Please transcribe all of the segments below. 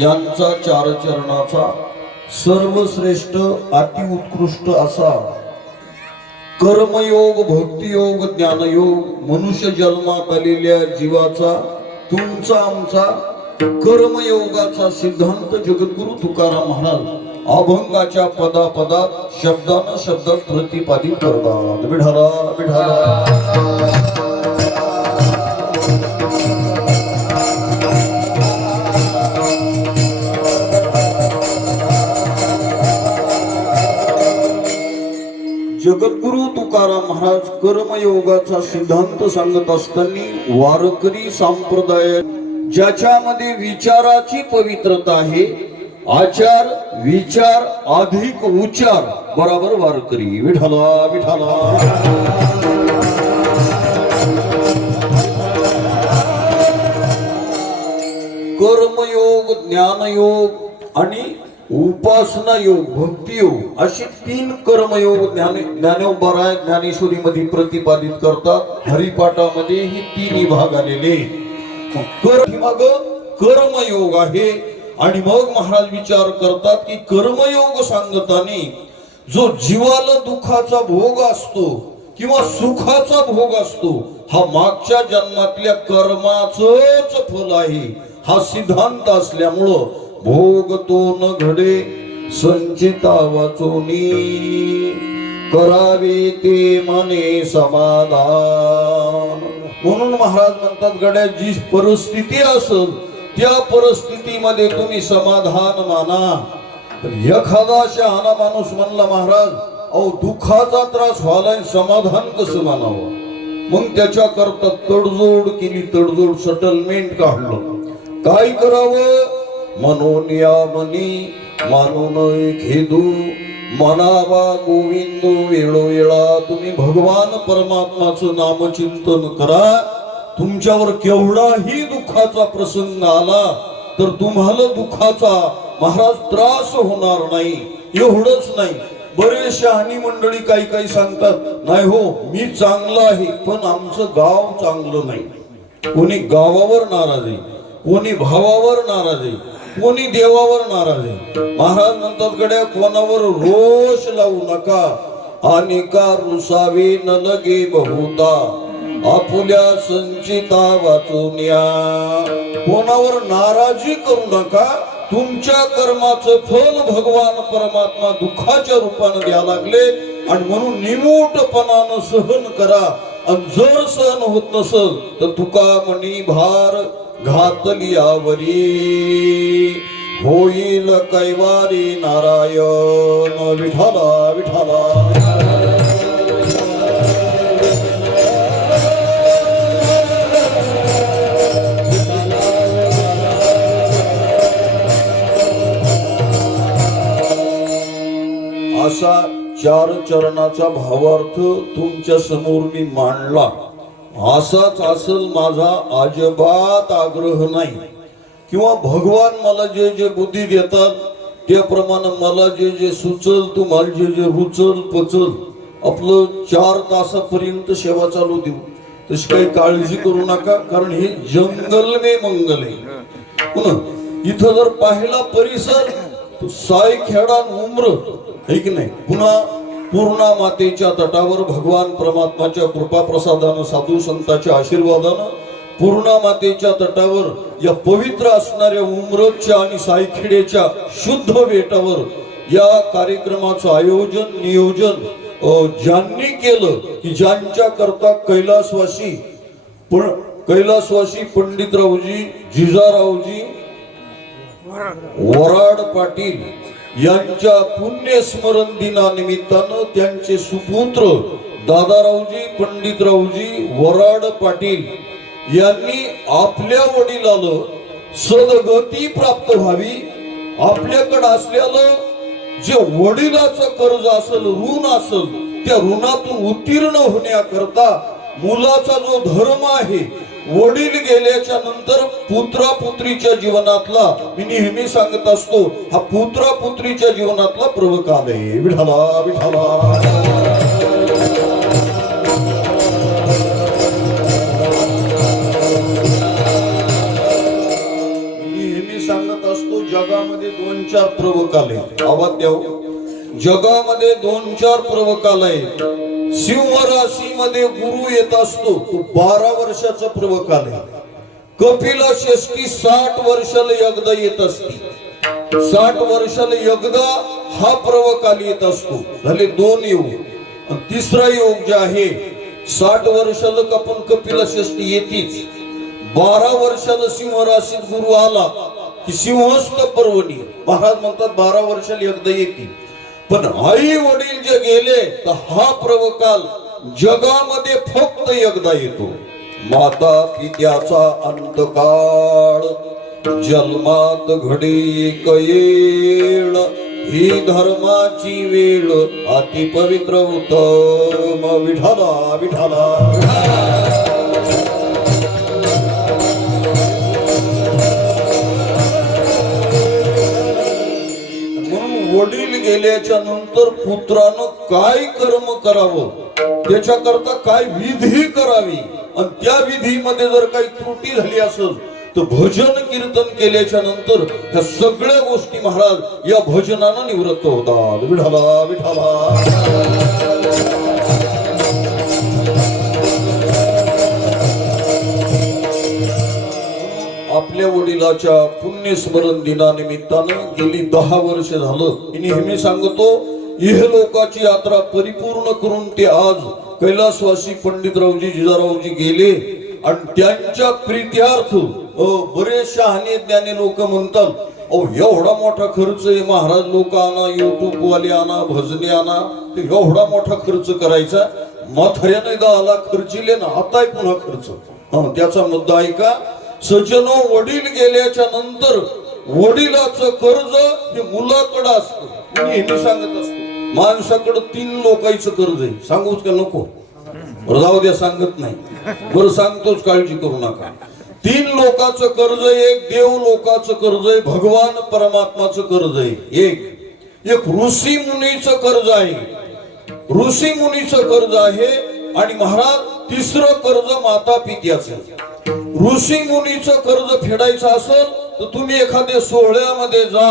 यांचा चार चरणाचा सर्वश्रेष्ठ अतिउत्कृष्ट असा कर्मयोग, भक्तियोग, ज्ञानयोग मनुष्य जन्मात आलेल्या जीवाचा तुमचा आमचा कर्मयोगाचा सिद्धांत जगद्गुरु तुकाराम महाराज अभंगाच्या पदापदात शब्दानं शब्दात प्रतिपादित करतात. विठाला विठाला जगद्गुरु तुकाराम महाराज कर्मयोगाचा सिद्धांत सांगत असताना वारकरी संप्रदाय ज्याच्यामध्ये विचाराची पवित्रता आहे, आचार विचार अधिक उच्चार बराबर वारकरी. विठाला विठाला कर्मयोग, ज्ञानयोग आणि उपासना योग, भक्ती योग असे तीन कर्मयोग ज्ञानोबराय ज्ञानेश्वरी मध्ये प्रतिपादित करतात. हरिपाठामध्ये ही तिन्ही भाग आलेले. मग कर्मयोग आहे आणि मग महाराज विचार करतात की कर्मयोग सांगताना जो जीवाला दुःखाचा भोग असतो किंवा सुखाचा भोग असतो हा मागच्या जन्मातल्या कर्माचंच फल आहे हा सिद्धांत असल्यामुळं भोग तो न घडे संचिता वाचोनी करावे ते मने समाधान. म्हणून महाराज म्हणतात गड्या जी परिस्थिती असेल त्या परिस्थितीमध्ये तुम्ही समाधान माना. एखादा शहाणा माणूस म्हणला महाराज अहो दुःखाचा त्रास व्हायला समाधान कसं मानावं. मग त्याच्या करता तडजोड केली, तडजोड सेटलमेंट काढलं. काय करावं मनोनिया मनी मानून खेदू मनावा गोविंद वेळोवेळा. तुम्ही भगवान परमात्माचं नामचिंतन करा. तुमच्यावर केवढाही दुःखाचा प्रसंग आला तर तुम्हाला दुःखाचा महाराज त्रास होणार नाही. एवढंच नाही, बरेच शहाणी मंडळी काही काही सांगतात नाही हो मी चांगला आहे पण आमचं गाव चांगलं नाही. कोणी गावावर नाराज आहे, कोणी भावावर नाराज आहे, कोणी देवावर नाराज आहे. महाराज म्हणतात गड्या कोणावर रोष लावू नका. आणि का रुसावे न लगे बहुता आपुल्या संचिता वाचून या. कोणावर नाराजी करू नका. तुमच्या कर्माचं फल भगवान परमात्मा दुःखाच्या रूपाने द्या लागले आणि म्हणून निमूटपणानं सहन करा. आणि जर सहन होत नसल तर तुका म्हणी भार घातली आवरी होईल कैवारी नारायण. विठाला विठाला असा चार चरणाचा भावार्थ तुमच्या समोर मी मांडला. असाच असेल माझा अजिबात आग्रह नाही किंवा भगवान मला जे जे बुद्धी देतात त्याप्रमाणे मला जे जे सुचल तुम्हाला जे जे रुचल पचल आपलं 4 तासापर्यंत सेवा चालू देऊ. तशी काही काळजी करू नका कारण हे जंगल में मंगल आहे. इथं जर पाहिला परिसर तो सायखेडा उम्र आहे की नाही. पुन्हा पूर्णा मातेच्या तटावर भगवान परमात्माच्या कृपा प्रसादानं साधू संतांच्या आशीर्वादानं पूर्णा मातेच्या तटावर या पवित्र असणाऱ्या उमरच्या आणि सायखेड्याच्या शुद्ध बेटावर या कार्यक्रमाचं आयोजन नियोजन ज्यांनी केलं की ज्यांच्या करता कैलासवासी पंडितरावजी जिजारावजी वराड पाटील यांच्या पुण्यस्मरण दिनानिमित्तानं त्यांचे सुपुत्र दादारावजी पंडितरावजी वराड पाटील यांनी आपल्या वडिलाला सद्गती प्राप्त व्हावी, आपल्याकडे असलेलं जे वडिलाचं कर्ज असेल, ऋण असेल, त्या ऋणातून उत्तीर्ण होण्याकरता मुलाचा जो धर्म आहे, वडील गेल्याच्या नंतर पुत्रा पुत्रीच्या जीवनातला, मी नेहमी सांगत असतो, हा पुत्रा पुत्रीच्या जीवनातला प्रवकाल आहे. विठाला विठाला. सांगत असतो, जगामध्ये 2-4 प्रवकाल आहेत. आवाज द्या. जगामध्ये 2-4 प्रवकाल आहेत. सिंह राशी मध्ये गुरु येत असतो, तो 12 वर्षाचा प्रवकाल आहे. कपिला षष्ठी 60 वर्षाला एकदा येत असते. 60 वर्षाला एकदा हा प्रवकाल येत असतो. झाले 2 योग. आणि तिसरा योग जे आहे, 60 वर्षाला आपण कपिला षष्ठी येतीच. 12 वर्षाला सिंह राशीत गुरु आला की सिंहस्थ पर्वणी, महाराज म्हणतात 12 वर्षाला एकदा येते. पण आई वडील जे गेले तर हा प्रवकाल जगामध्ये फक्त एकदा येतो. माता पित्याचा अंतकाळ जन्मात घडी एक येळ, ही धर्माची वेळ अति पवित्र उत्तम. विठाला विठाला. वडील गेल्याच्या नंतर पुत्रानं काय कर्म करावं, त्याच्याकरता काय विधी करावी, आणि त्या विधीमध्ये जर काही त्रुटी झाली असेल तर भजन कीर्तन केल्याच्या नंतर ह्या सगळ्या गोष्टी महाराज या भजनानं निवृत्त होतात. विठाला विठाला. आपल्या वडिलाच्या पुण्यस्मरण दिनानिमित्तानं गेली 10 वर्ष झालं, मी नेहमी सांगतो, इहलोकाची यात्रा परिपूर्ण करून ते आज कैलासवासी पंडितरावजी जिजारावजी गेले. आणि त्यांच्या प्रीत्यार्थ बरेच शहाणे ज्ञानी लोक म्हणतात, एवढा मोठा खर्च आहे महाराज, लोक आणा, युट्यूब वाले आणा, भजने आणा, एवढा मोठा खर्च करायचा. म्हाताऱ्याने 10 लाख खर्चिले ना, आता पुन्हा खर्च. त्याचा मुद्दा आहे का, सज्जनो, वडील गेल्याच्या नंतर वडिलाचं कर्ज हे मुलाकडे असतं. मी नेहमी सांगत असतो, माणसाकडे 3 लोकांचं कर्ज आहे. सांगूच का नको? जाऊ द्या, सांगत नाही. बरं सांगतोच, काळजी करू नका. 3 लोकांचं कर्ज, एक देव लोकांचं कर्ज आहे, भगवान परमात्माचं कर्ज आहे, एक ऋषी मुनीचं कर्ज आहे, ऋषी मुनीचं कर्ज आहे. आणि महाराज तिसरं कर्ज माता पित्याचं. ऋषी मुनीचं कर्ज फेडायचं असेल तर तुम्ही एखाद्या सोहळ्यामध्ये जा,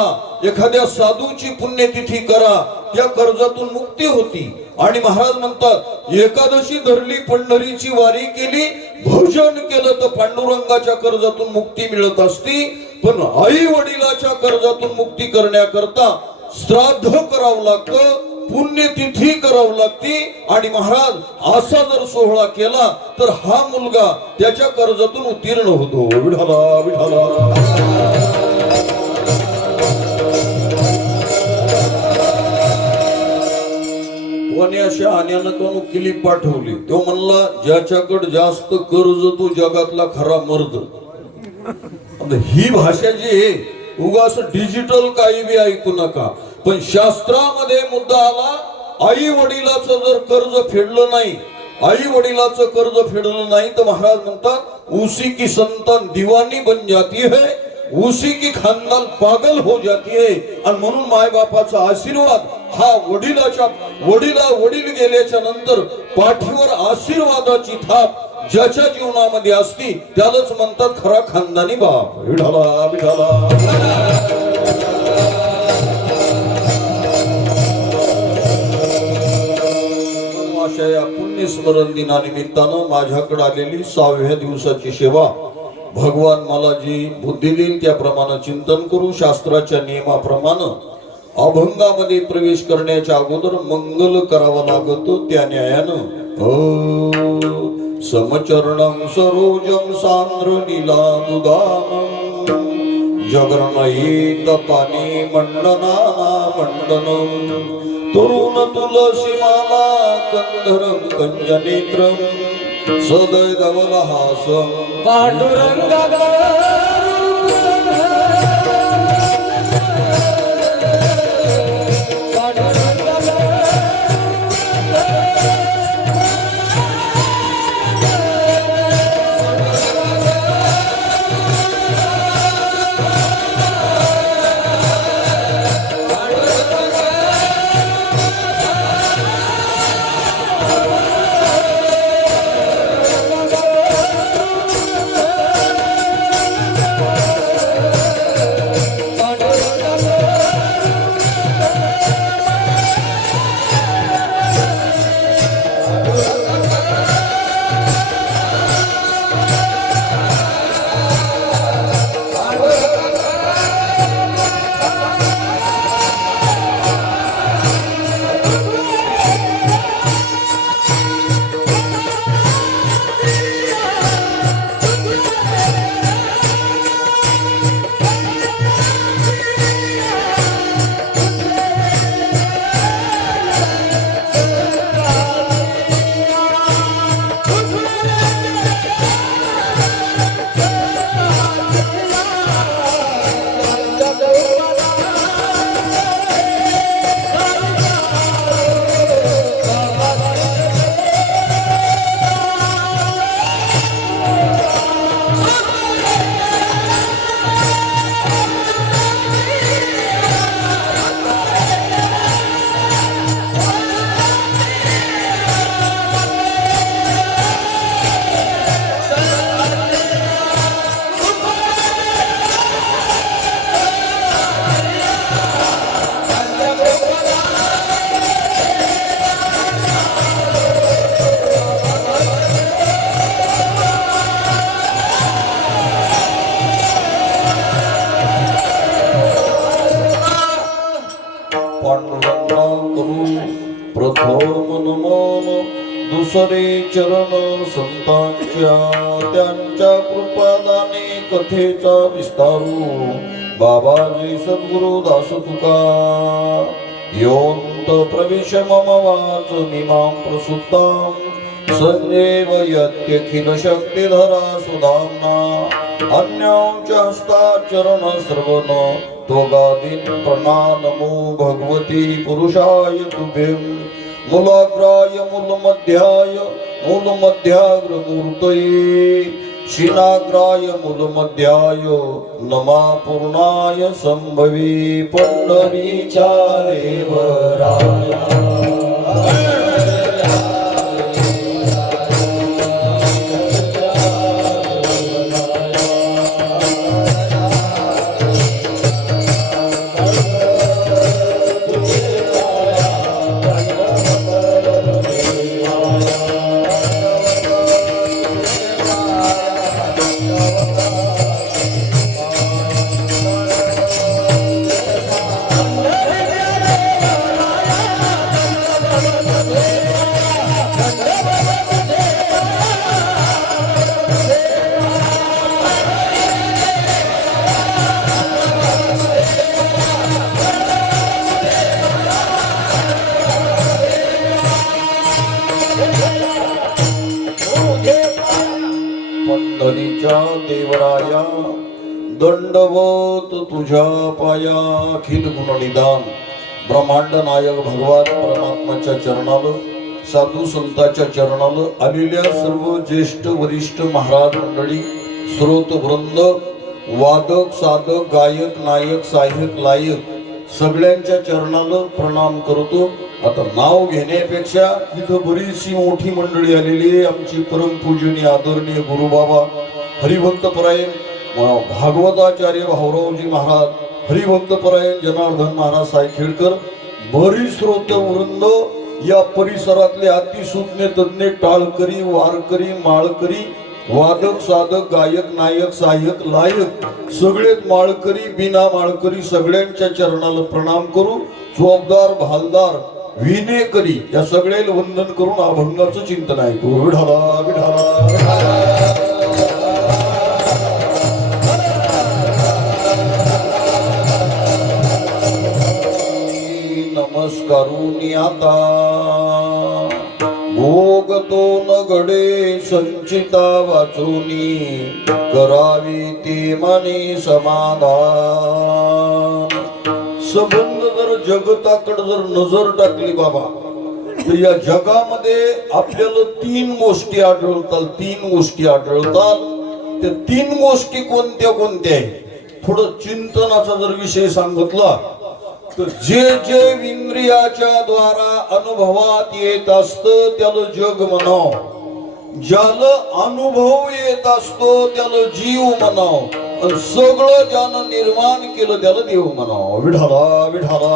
एखाद्या साधूची पुण्यतिथी करा, त्या कर्जातून मुक्ती होती. आणि महाराज म्हणतात, एकादशी धरली, पंढरीची वारी केली, भजन केलं तर पांडुरंगाच्या कर्जातून मुक्ती मिळत असती. पण आई वडिलाच्या कर्जातून मुक्ती करण्याकरता श्राद्ध करावं लागतं, पुण्यतिथी करावं लागते. आणि महाराज असा जर सोहळा केला तर हा मुलगा त्याच्या कर्जातून उत्तीर्ण होतो. विठाला विठाला. अशा आण्यानं क्लिप पाठवली, तो म्हणला, ज्याच्याकडे जास्त कर्ज तो जगातला खरा मर्द. ही भाषा जी आहे, उगाच डिजिटल काही बी ऐकू नका. पण शास्त्रामध्ये मुद्दा आला, आई वडिलाचं जर कर्ज फेडलं नाही, आई वडिलाचं कर्ज फेडलं नाही तर महाराज म्हणतात, उसी की संतान दीवानी बन जाती है, उसी की खानदान पागल हो जाती है. आणि म्हणून माय बापाचा आशीर्वाद हा वडील गेल्याच्या नंतर पाठीवर आशीर्वादाची थाप ज्याच्या जीवनामध्ये असती त्यालाच म्हणतात खरा खानदानी बाप. विठाला विठाला. अशा या पुण्यस्मरण दिनानिमित्तानं माझ्याकडे आलेली 6व्या दिवसाची सेवा, भगवान मला जी बुद्धी देईल त्याप्रमाणे चिंतन करू. शास्त्राच्या नियमाप्रमाणे अभंगामध्ये प्रवेश करण्याच्या अगोदर मंगल करावा लागतो. त्या न्यायानं समचरणं सरोजं सांद्र नीलानुदानं जगरणयेत पाणी मंडना मंडनं तरुण तुलसी माला कंधरं कंजनेत्रं सदय धवलहासं पांडुरंग करू प्रथम नमन दुसरे चरण संतांच्या त्यांच्या कृपादाने कथेचा विस्तारू बाबाजी सद्गुरु दास तुका योऽन्त प्रविश मम वाच मिमां प्रसुप्तां संजीवयत्यखिल शक्तिधरा सुधाम्ना अन्यां च हस्ताचरण श्रवण त्वगादीन् प्रणामो भगवती पुरुषाय तुभ्यं मूलाग्राय मूलमध्याय मूलमध्याग्रमूर्तये शिलाग्राय मूलमध्याय नमा पूर्णाय संभवी पंढरीच्या देवराया पंढरीच्या देवराया दंडवत तुझ्या पाया अखिल गुणनिदान ब्रह्मांड नायक भगवान परमात्माच्या चरणाला साधू संतांच्या चरणाला आलेल्या सर्व ज्येष्ठ वरिष्ठ महाराज मंडळी श्रोत वृंद वादक साधक गायक नायक सहाय्यक लायक सगळ्यांच्या चरणाला प्रणाम करतो. आता नाव घेण्यापेक्षा इथं बरीचशी मोठी मंडळी आलेली आहे. आमची परमपूजनीय आदरणीय गुरुबाबा हरिभक्तपरायण भागवताचार्य भाऊरावजी महाराज, हरिभक्तपरायण जनार्दन महाराज सायखेडकर, बरीच श्रोते वृंद, या परिसरातले अतिसूज्ञ तज्ञ टाळकरी वारकरी माळकरी वादक साधक गायक नायक सहाय्यक लायक सगळेच माळकरी बिना माळकरी सगळ्यांच्या चरणाला प्रणाम करू. जोबदार भालदार विनेकरी या सगळ्याला वंदन करून अभंगाचं चिंतन ऐकू. विढाला विढाला नमस्कारुनी आता भोगतो न घडे संचिता वाचुनी करावी ते मनी समाधान. संबंध जर जगताकडे जर नजर टाकली बाबा तर या जगामध्ये आपल्याला तीन गोष्टी आढळतात. त्या तीन गोष्टी कोणत्या कोणत्या आहे थोडं चिंतनाचा जर विषय सांगितला तर जे जे इंद्रियाच्या द्वारा अनुभवात येत असतं त्याला जग म्हणाव, ज्याला अनुभव येत असतो त्याला जीव म्हणाव, आणि सगळं ज्यानं निर्माण केलं त्याला देव म्हणाव. विढाला विढाला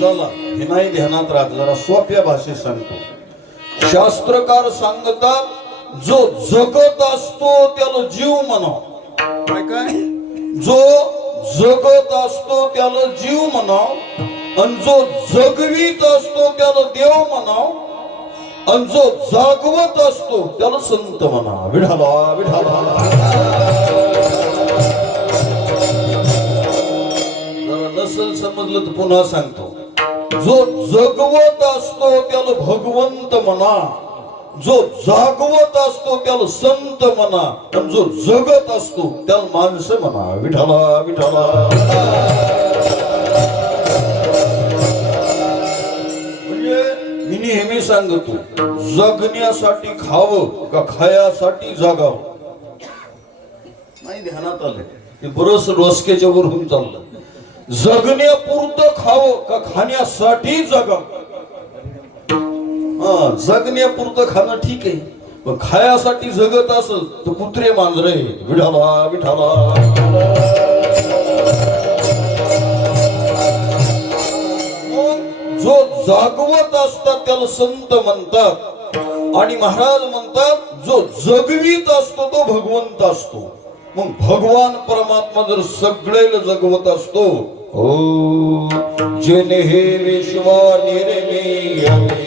चला हे नाही ध्यानात राहत. जरा सोप्या भाषेत सांगतो. शास्त्रकार सांगतात जो जगत असतो त्याला जीव म्हणाव. काय काय जो जगत असतो त्याला जीव म्हणाव, आणि जो जगवीत असतो त्याला देव म्हणाव, आणि जो जागवत असतो त्याला संत म्हणा. विढाला विढाला जरा नसेल समजलं तर पुन्हा सांगतो. जो जगवत असतो त्याला भगवंत म्हणा, जो जागवत असतो त्याला संत म्हणा, आणि जो जगत असतो त्याला माणसं म्हणा. विठाला विठाला म्हणजे मी नेहमी सांगतो जगण्यासाठी खावं का खायासाठी जागावं. नाही ध्यानात आलं की बरंच डोसक्याच्या वरून चाललं. जगण्यापुरतं खावं का खाण्यासाठी जगावं. जगण्यापुरतं खाणं ठीक आहे, पण खायासाठी जगत असेल तर कुत्रे मांजरे. विठाला विठाला जो जागवत असतात त्याला संत म्हणतात, आणि महाराज म्हणतात जो जगवीत असतो तो भगवंत असतो. मग भगवान परमात्मा जर सगळेला जगवत असतो, हो जेने हे विश्व निर्मिले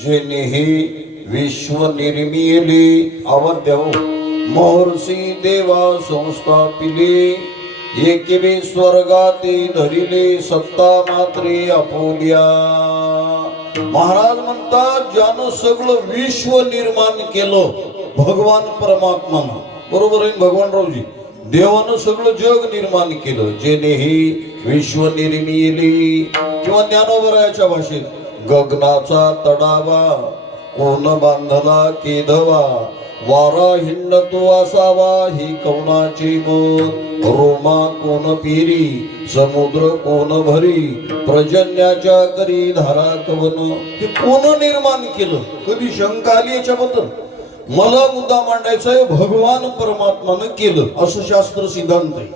जेने हे विश्व निर्मिले अवद्यव महर्षी देवा संस्थापिले एकेवे स्वर्गाते धरिले सत्ता मात्रे आपोल्या. महाराज म्हणतात ज्यानं सगळं विश्व निर्माण केलं भगवान परमात्मानं, बरोबर आहे भगवानरावजी, देवानं सगळं जग निर्माण केलं. जेने हे विश्व निर्मिले किंवा ज्ञानोबरायाच्या भाषेत गगनाचा तडावा कोण बांधला केधवा, वारा हिंडतो असावा ही कवनाची मत, रोमा कोण पेरी समुद्र कोण भरी, पर्जन्याच्या करी धारा कवन. हे कोण निर्माण केलं? कधी शंका आली याच्याबद्दल? मला मुद्दा मांडायचा आहे, भगवान परमात्मानं केलं असं शास्त्र सिद्धांत आहे,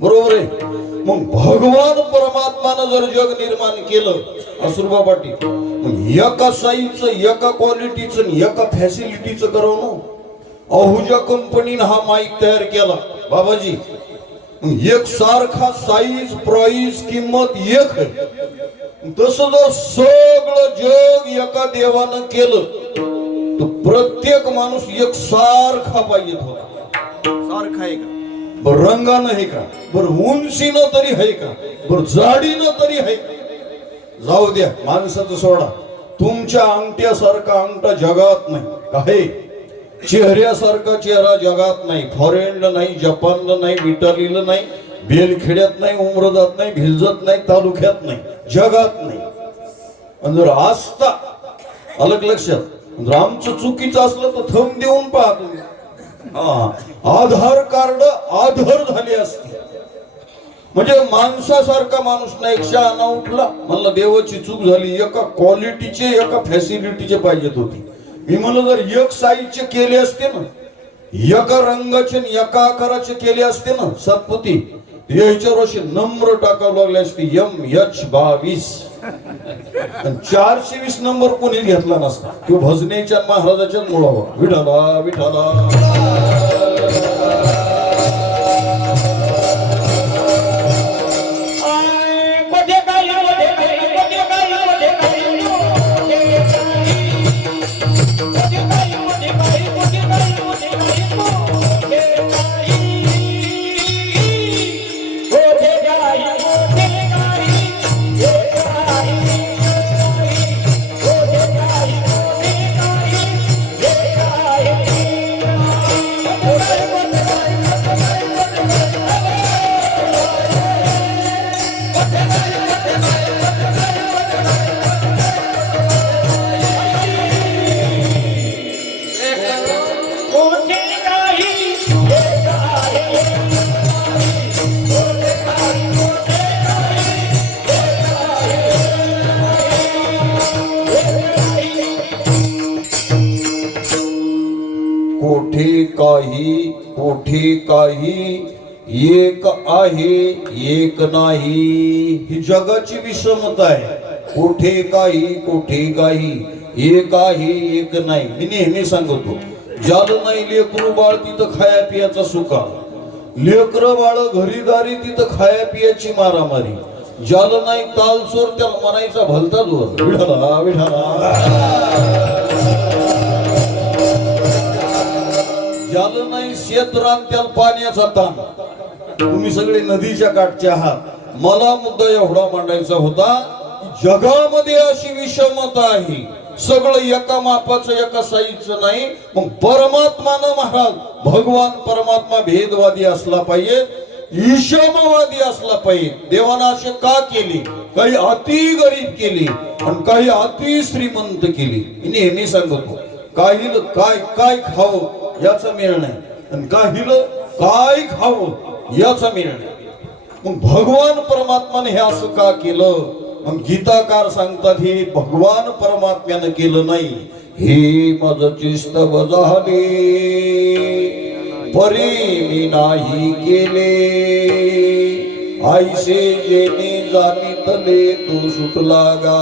बरोबर आहे. मग भगवान परमात्मानं जर जग निर्माण केलं असुरबा पाटील, मग एका साईजचं, एका क्वालिटीचं, एका फॅसिलिटीचं करावं. अहुजा कंपनीनं हा माईक तयार केला बाबाजी, एक सारखा साईज प्राइस किंमत एक आहे. तसं जर सगळं जग एका देवानं केलं तर प्रत्येक माणूस एक सारखा पाहिजे. सारखा आहे का? बरं रंगानं आहे का? बरं उंचीनं तरी आहे का? बरं जाडीनं तरी आहे का? जाऊ द्या माणसाचं सोडा, तुमच्या अंगठ्यासारखा अंगठा जगात नाही, काय चेहऱ्यासारखा चेहरा जगात नाही. फॉरेनला नाही, जपानला नाही, इटालीला नाही, बेलखेड्यात नाही, उमरदात नाही, भिलजत नाही, तालुक्यात नाही, जगात नाही. आणि जर असता अलग लक्षात, जर आमचं चुकीचं असलं तर थंब देऊन पहा तुम्ही, आधार कार्ड आधार झाले असते. म्हणजे माणसासारखा माणूस नाही. एक शहाणा उठला म्हणलं देवाची चूक झाली, एका क्वालिटीचे एका फॅसिलिटीचे पाहिजेत होती. मी म्हणलं जर एक साईजचे केले असते ना, एका रंगाचे एका आकाराचे केले असते ना सातपुती, याच्यावर असे नंबर टाकावं लागले असते MH22. 420 नंबर कोणी घेतला नसता. तो भजनेच्या महाराजाच्या मुळावर विठाला विठाला. कोठे काही एक आहे एक नाही, ही जगाची विषमता आहे. कोठे काही एक आहे एक नाही. मी नेहमी सांगतो, ज्याला नाही लेकरू बाळ तिथं खाया पियाचा सुका, लेकरं बाळ घरीदारी तिथं खाया पियाची मारामारी. ज्याला नाही तालचोर त्याला म्हणायचा भलता जोर. विठाला विठाला. ज्याला नाही शेतरान त्याला पाण्याचा ताण. तुम्ही सगळे नदीच्या काठचे आहात. मला मुद्दा एवढा मांडायचा होता, जगामध्ये अशी विषमता आहे, सगळं एका मापाचं एका साईजचं नाही. मग परमात्मानं महाराज भगवान परमात्मा भेदवादी असला पाहिजे, ईशमवादी असला पाहिजे. देवानं असे का केले? काही अति गरीब केले आणि काही अति श्रीमंत केले. नेहमी सांगतो, काहील काय काय खावं याचा मेळ नाही आणि काहील काय खावं याचा मेळ नाही. मग भगवान परमात्माने हे असं का केलं? मग गीताकार सांगतात, हे भगवान परमात्म्यानं केलं नाही. हे माझं चिस्त झाले परी मी नाही केले, आईसे जेने जाणितले तो सुटला गा.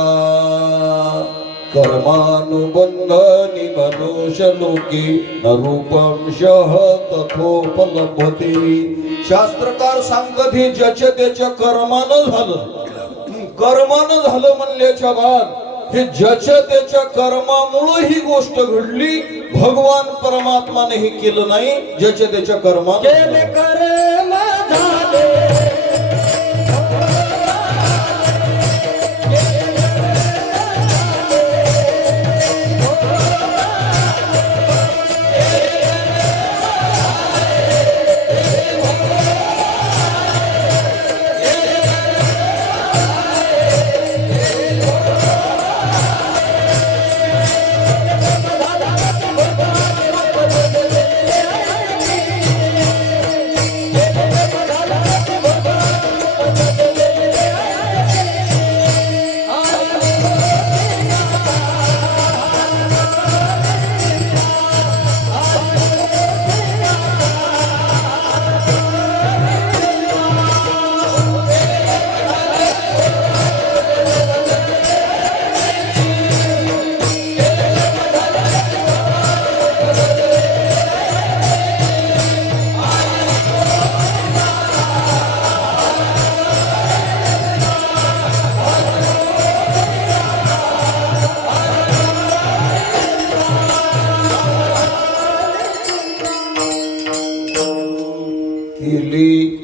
कर्मानुबंधनी मनुष्य लोके न रूपंशः तथोपलभते. शास्त्रकार सांगतात, हे ज्याच्या त्याच्या कर्मानं झालं. कर्मानं झालं म्हणल्याच्या बाद हे ज्याच्या त्याच्या कर्मामुळे ही गोष्ट घडली. भगवान परमात्माने हे केलं नाही, ज्याच्या त्याच्या कर्माने कर्म झाले.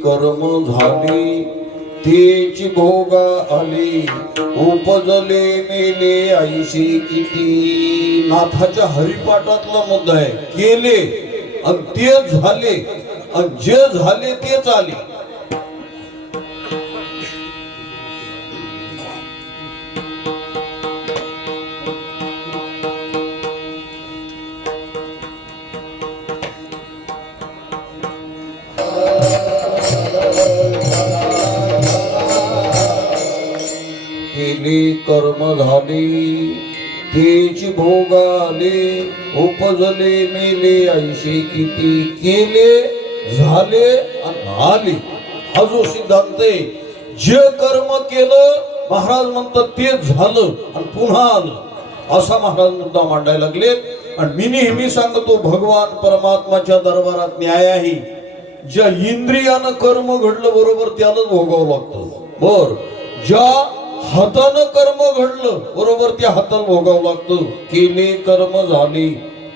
कर्म झाले तेची भोगा आली, उपजले मेले आयुषी किती. नाथाच्या हरिपाठातला मुद्दा आहे, केले आणि ते झाले आणि जे झाले तेच आले. कर्म झाले तेची भोगाले, उपजले मेले आयुषे किती. केले झाले आणि आले, हा जो सिद्धांत आहे. जे कर्म केलं महाराज म्हणतात ते झालं आणि पुन्हा आलं, असा महाराज मुद्दा मांडायला लागले. आणि मी नेहमी सांगतो, भगवान परमात्माच्या दरबारात न्याय आहे. ज्या इंद्रियानं कर्म घडलं बरोबर त्यालाच भोगावं लागतं. बर, ज्या हातानं कर्म घडलं बरोबर त्या हाताला भोगावं लागतं. केले कर्म झाले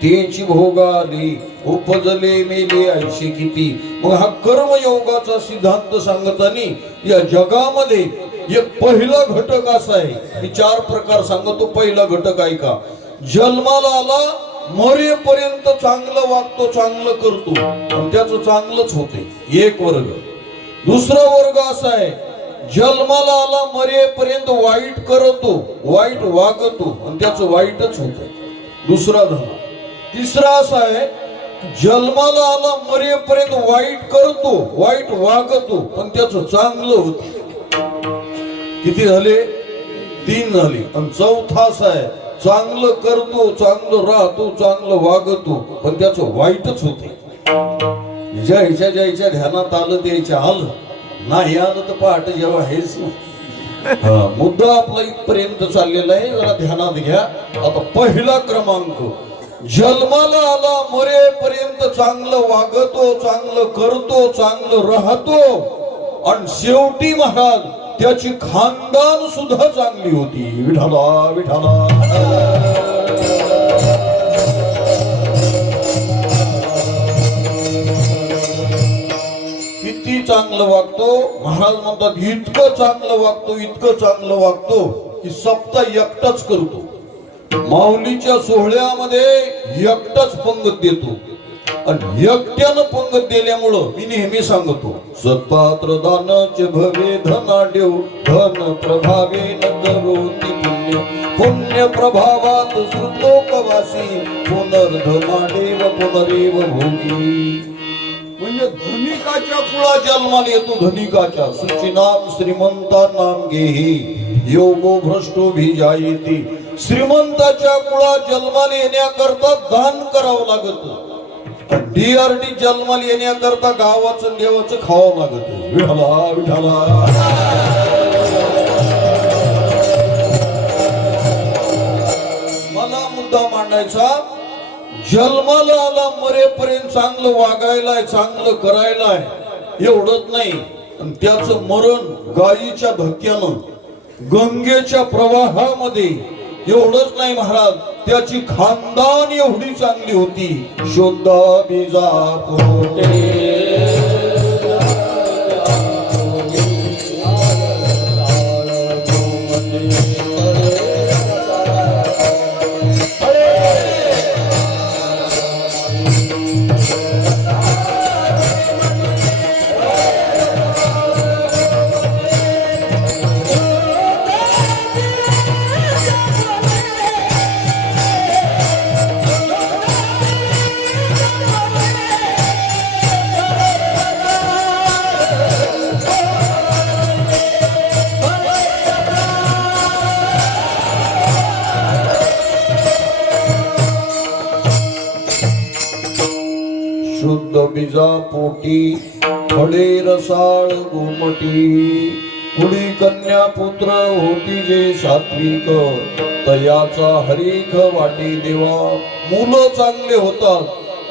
तेची भोगाली, उपजले मेले आयुष्य किती. मग हा कर्मयोगाचा सिद्धांत सांगताना या जगामध्ये एक पहिला घटक असा आहे. मी 4 प्रकार सांगतो. पहिला घटक ऐका. जन्माला आला, मरेपर्यंत चांगलं वागतो, चांगलं करतो आणि त्याचं चांगलंच होते, एक वर्ग. दुसरा वर्ग असा आहे, जन्माला आला, मरेपर्यंत वाईट करतो, वाईट वागतो आणि त्याचं वाईटच होत, दुसरा झाला. तिसरा असा आहे, जन्माला आला, मरेपर्यंत वाईट करतो, वाईट वागतो पण त्याचं चांगलं होत. किती झाले? 3 झाले. आणि चौथा असा आहे, चांगलं करतो, चांगलं राहतो, चांगलं वागतो पण त्याचं वाईटच होते. ज्याच्या ध्यानात आलं त्याच्या आलं, नाही आलं तर पहाटे जेव्हा हेच मुद्दा आपला इथपर्यंत चाललेला आहे. जरा ध्यानात घ्या. आता पहिला क्रमांक, जन्माला आला मरेपर्यंत चांगलं वागतो, चांगलं करतो, चांगलं राहतो आणि शेवटी महाराज त्याची खानदान सुद्धा चांगली होती. विठाला विठाला किती चांगलं वागतो. महाराज म्हणतात इतकं चांगलं वागतो, इतकं चांगलं वागतो की सप्ताह एकटाच करतो. माऊलीच्या सोहळ्यामध्ये एकटाच पंगत देतो आणि एकट्यानं पंगत दिल्यामुळं मी नेहमी सांगतो सत्पात्र दानच भवे धना देव धन प्रभावे न करोति पुण्य पुण्य प्रभावात श्रुतोकवासी पुनर्धनादेव पुनरेव भोगी. म्हणजे धनिकाच्या कुळा जन्माला येतो. धनिकाच्या सुचिनाम श्रीमंता नाम घेही योगो भ्रष्टो भिजायती. श्रीमंताच्या कुळा जन्माला येण्याकरता दान करावं लागत. DRD जन्माला येण्याकरता गावाचं देवाचं खावं लागत. विठाला विठाला मला मुद्दा मांडायचा जन्माला आला मरेपर्यंत चांगलं वागायलाय, चांगलं करायलाय एवढंच नाही. आणि त्याचं मरण गायीच्या धक्क्यानं गंगेच्या प्रवाहामध्ये एवढंच नाही महाराज त्याची खानदान एवढी चांगली होती. शुद्ध बीजा पोटे शुद्ध बीजा पोटी फळे रसाळ गोमटी. पुढी कन्या पुत्र होती जे सात्विक तयाचा हरीख वाटी देवा. मुलं चांगले होतात,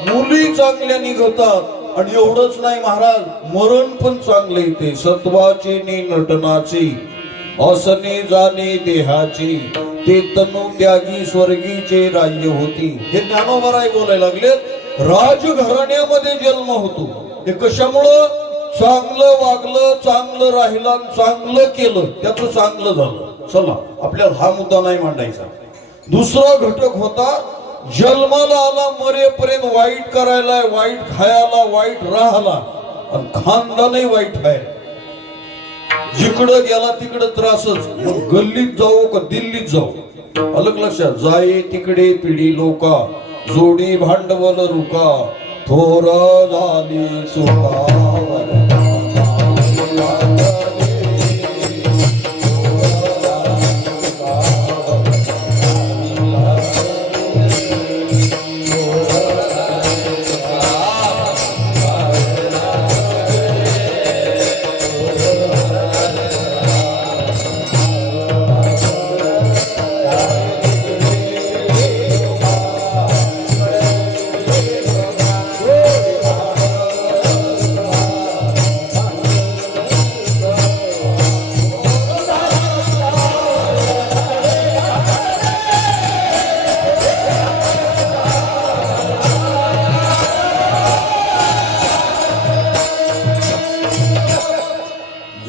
मुली चांगल्या निघतात आणि एवढंच नाही महाराज मरण पण चांगले येते. सत्वाची नि नटनाची असने जाणे देहाची ते तनु त्यागी स्वर्गीचे राज्य होती. हे ज्ञानोबराय बोलायला लागले. राजघराण्यामध्ये जन्म होतो. हे कशामुळं? चांगलं वागलं, चांगलं राहिलं, चांगलं केलं त्याचं चांगलं झालं. चला आपल्याला हा मुद्दा नाही मांडायचा. दुसरा घटक होता जन्माला आला मरेपर्यंत वाईट करायला, वाईट खायला, वाईट राहायला आणि खानदानही वाईट आहे. जिकडं गेला तिकडं त्रासच. मग गल्लीत जाऊ का दिल्लीत जाऊ अलग लक्षात जाई तिकडे पिढी लोका जोडी भांडवल रुका थोर झाली सुका.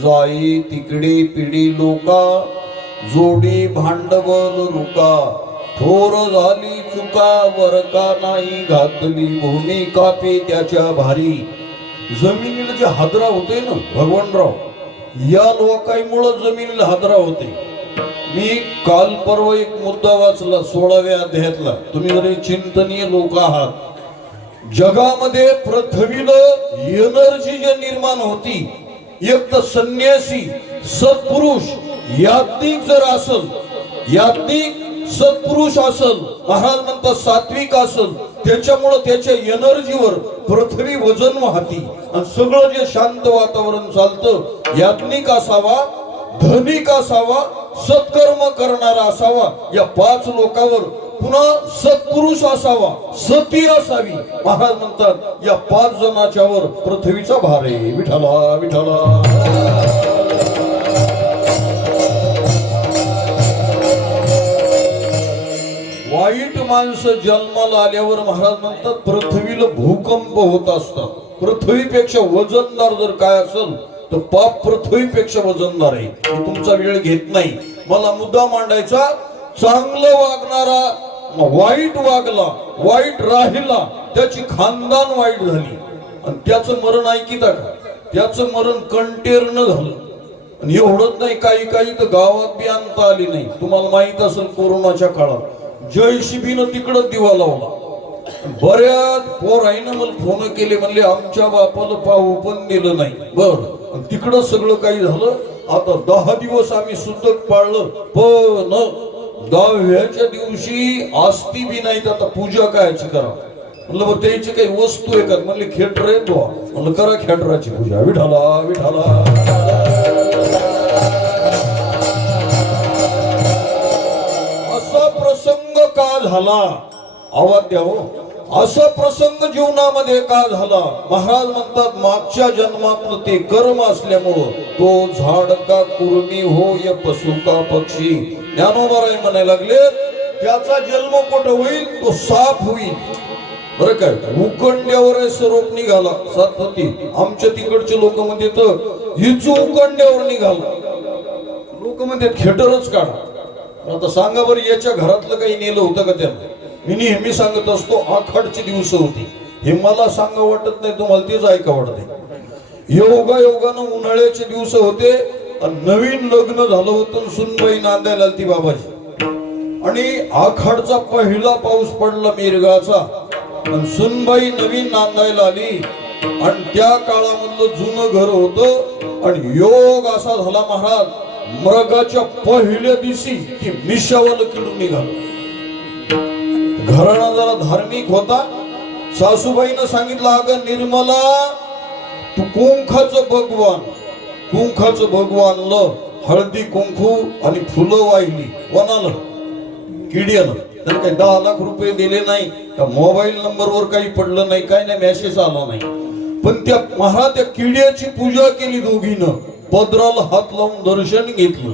जाई तिकडे पिढी लोका जोडी भांडवल रुका थोर झाली चुका वरका नाही घातली भूमी कापे त्याच्या भारी. जमिनीला जे हादरा होते ना भगवानराव या लोकांमुळे जमिनीला हादरा होते. मी काल परवा एक मुद्दा वाचला 16व्या अध्यायातला. तुम्ही जरी चिंतनीय लोक आहात. जगामध्ये पृथ्वीला एनर्जी जे निर्माण होती एक तर संन्यासी सत्पुरुष याज्ञिक जर असल, याज्ञिक सत्पुरुष असल, महाराज म्हणतात सात्विक असल, त्याच्यामुळे त्याच्या एनर्जीवर पृथ्वी वजन वाहती आणि सगळं जे शांत वातावरण चालतं. याज्ञिक असावा, धनिक असावा, सत्कर्म करणारा असावा. या 5 लोकांवर पुन्हा सत्पुरुष असावा, सती असावी. महाराज म्हणतात या 5 जणांच्या वर पृथ्वीचा भार आहे. विठला विठला. वाईट माणसं जन्माला आल्यावर महाराज म्हणतात पृथ्वीला भूकंप होत असतात. पृथ्वीपेक्षा वजनदार जर काय असेल तर पाप पृथ्वीपेक्षा वजनदार आहे. मी तुमचा वेळ घेत नाही. मला मुद्दा मांडायचा, चांगलं वागणारा वाईट वागला, वाईट राहिला, त्याची खानदान वाईट झाली आणि त्याचं मरण ऐकिता का? त्याचं मरण कंटेरनं झालं. आणि एवढंच नाही, काही काही तर गावात बी आणता आली नाही. तुम्हाला माहित असेल कोरोनाच्या काळात जयशिबीनं तिकडं दिवा लावला. बऱ्याच पोराईनं मला फोन केले, म्हणले आमच्या बापाला पाहू पण दिलं नाही. बर तिकडं सगळं काही झालं. आता 10 दिवस आम्ही सुतक पाळलं, पण 10व्याच्या दिवशी आस्ती बी नाहीत. आता पूजा कायची करा? म्हणलं बरं त्याची काही वस्तू आहे का? म्हणले खेटर आहे तो. म्हणलं करा खेटराची पूजा. विठाला विठाला. असा प्रसंग का झाला? आवाज द्या हो. असा प्रसंग जीवनामध्ये का झाला? महाराज म्हणतात मागच्या जन्मातलं ते कर्म असल्यामुळं तो झाड का कुर्मी हो या पशु का पक्षी. ज्ञानोबाराय म्हणायला लागले त्याचा जन्म कुठं होईल? तो साप होईल. बरं काय, उकंड्यावर सरोप निघाला सातपती. आमच्या तिकडचे लोक म्हणतात हिच उकंड्यावर निघाला. लोक म्हणतात खेटरच काढा. आता सांगा बरं याच्या घरातलं काही नेलं होतं का त्यांना? मी नेहमी सांगत असतो आखाडची दिवस होती. हे मला सांगा वाटत नाही, तुम्हाला तेच ऐका वाटते. योगायोगानं उन्हाळ्याचे दिवस होते आणि नवीन लग्न झालं होतं. सुनबाई नांदायला आली बाबाजी आणि आखाडचा पहिला पाऊस पडला मिरगाचा आणि सुनबाई नवीन नांदायला आली आणि त्या काळामधलं जुनं घर होतं. आणि योग असा झाला महाराज, मृगाच्या पहिल्या दिवशी ती मिशावाला किडून निघालं. घराणा जरा धार्मिक होता. सासूबाईनं सांगितलं अगं निर्मला तू कुंखाचं भगवान, कुंखाचं भगवान ल हळदी कुंकू आणि फुलं वाहिली. कोणाला? किड्यानं. त्याला काही 10 लाख रुपये दिले नाही, त्या मोबाईल नंबरवर काही पडलं नाही, काही नाही, मेसेज आला नाही. पण त्या महाराज त्या किड्याची पूजा केली दोघीनं. पदराला हात लावून दर्शन घेतलं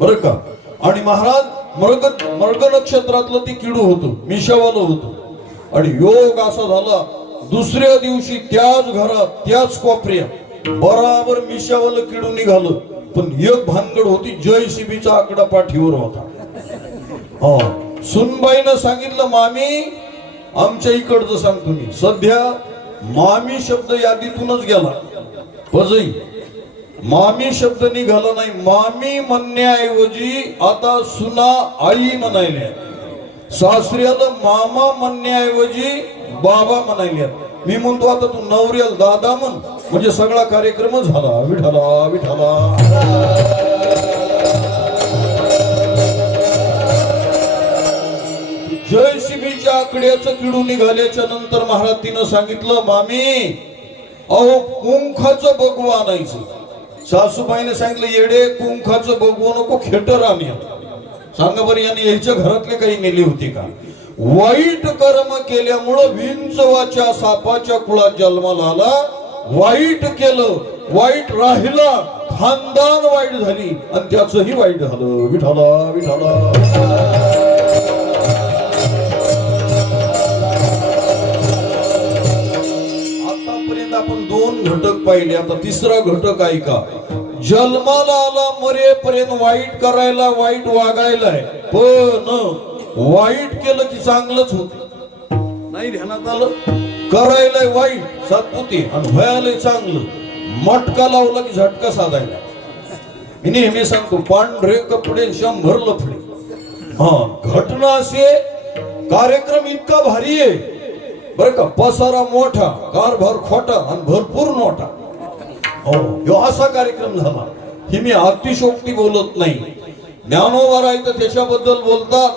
बरं का. आणि महाराज मृग नक्षत्रातलं ती किडू होतं, मिशावालं होतं. आणि योग असा झाला दुसऱ्या दिवशी त्याच घरात त्याच कोपऱ्यात बराबर मिशावालं किडू निघालं. पण एक भानगड होती, जयशिबीचा आकडा पाठीवर होता. सुनबाईनं सांगितलं मामी आमच्या इकडचं सांगतो मी. सध्या मामी शब्द यादीतूनच गेला. पजई मामी शब्द निघाला नाही. मामी म्हणण्याऐवजी आता सुना आई म्हणायल्या. सासऱ्याला मामा म्हणण्याऐवजी बाबा म्हणायल्या. मी म्हणतो आता तू नवऱ्याला दादा म्हण, म्हणजे सगळा कार्यक्रम झाला. विठाला विठाला. जयशिबीच्या आकड्याचं किडू निघाल्याच्या नंतर महाराज तिनं सांगितलं मामी अहो कुंखाचं बघू आणायचं. सासूबाईने सांगितलं येडे कुंखाचं बघू नको, खेटर आणूया. सांगा बरं याने याच्या घरातले काही नेले होते का? वाईट कर्म केल्यामुळं विंचवाच्या सापाच्या कुळात जन्माला आला. वाईट केलं, वाईट राहिला, खानदान वाईट झाली आणि त्याचंही वाईट झालं. विठाला विठाला. आपण 2 घटक पाहिले. आता तिसरा घटक ऐका. जन्माला आला मरेपर्यंत वाईट करायला, वाईट वागायला, पण वाईट केलं की चांगलंच होत नाही. ध्यानात आलं? करायला वाईट सातपुती आणि व्हायला चांगलं. मटका लावला की झटका साधायला. मी नेहमी सांगतो पांढरे कपडे 100 लफडे. घटना असे कार्यक्रम इतका भारी आहे बरं का. पसारा मोठा, कारभार खोटा आणि भरपूर नोटा. हो असा कार्यक्रम झाला. ही मी अतिशोक्ती बोलत नाही. ज्ञानोबा तर त्याच्याबद्दल बोलतात.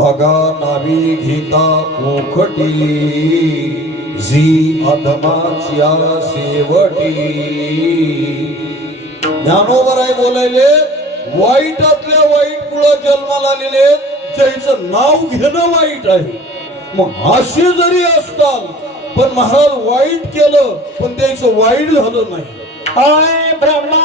आगा नावी घेता पोखटी जी अधमाच्या शेवटी. ज्ञानोबा बोलायले वाईटातल्या वाईट कुळात जन्माला आलेले त्याचं नाव घेणं वाईट आहे. मग असे जरी असताल पण महाराज वाईट केलं पण त्याचं वाईट झालं नाही. हाय ब्रह्मा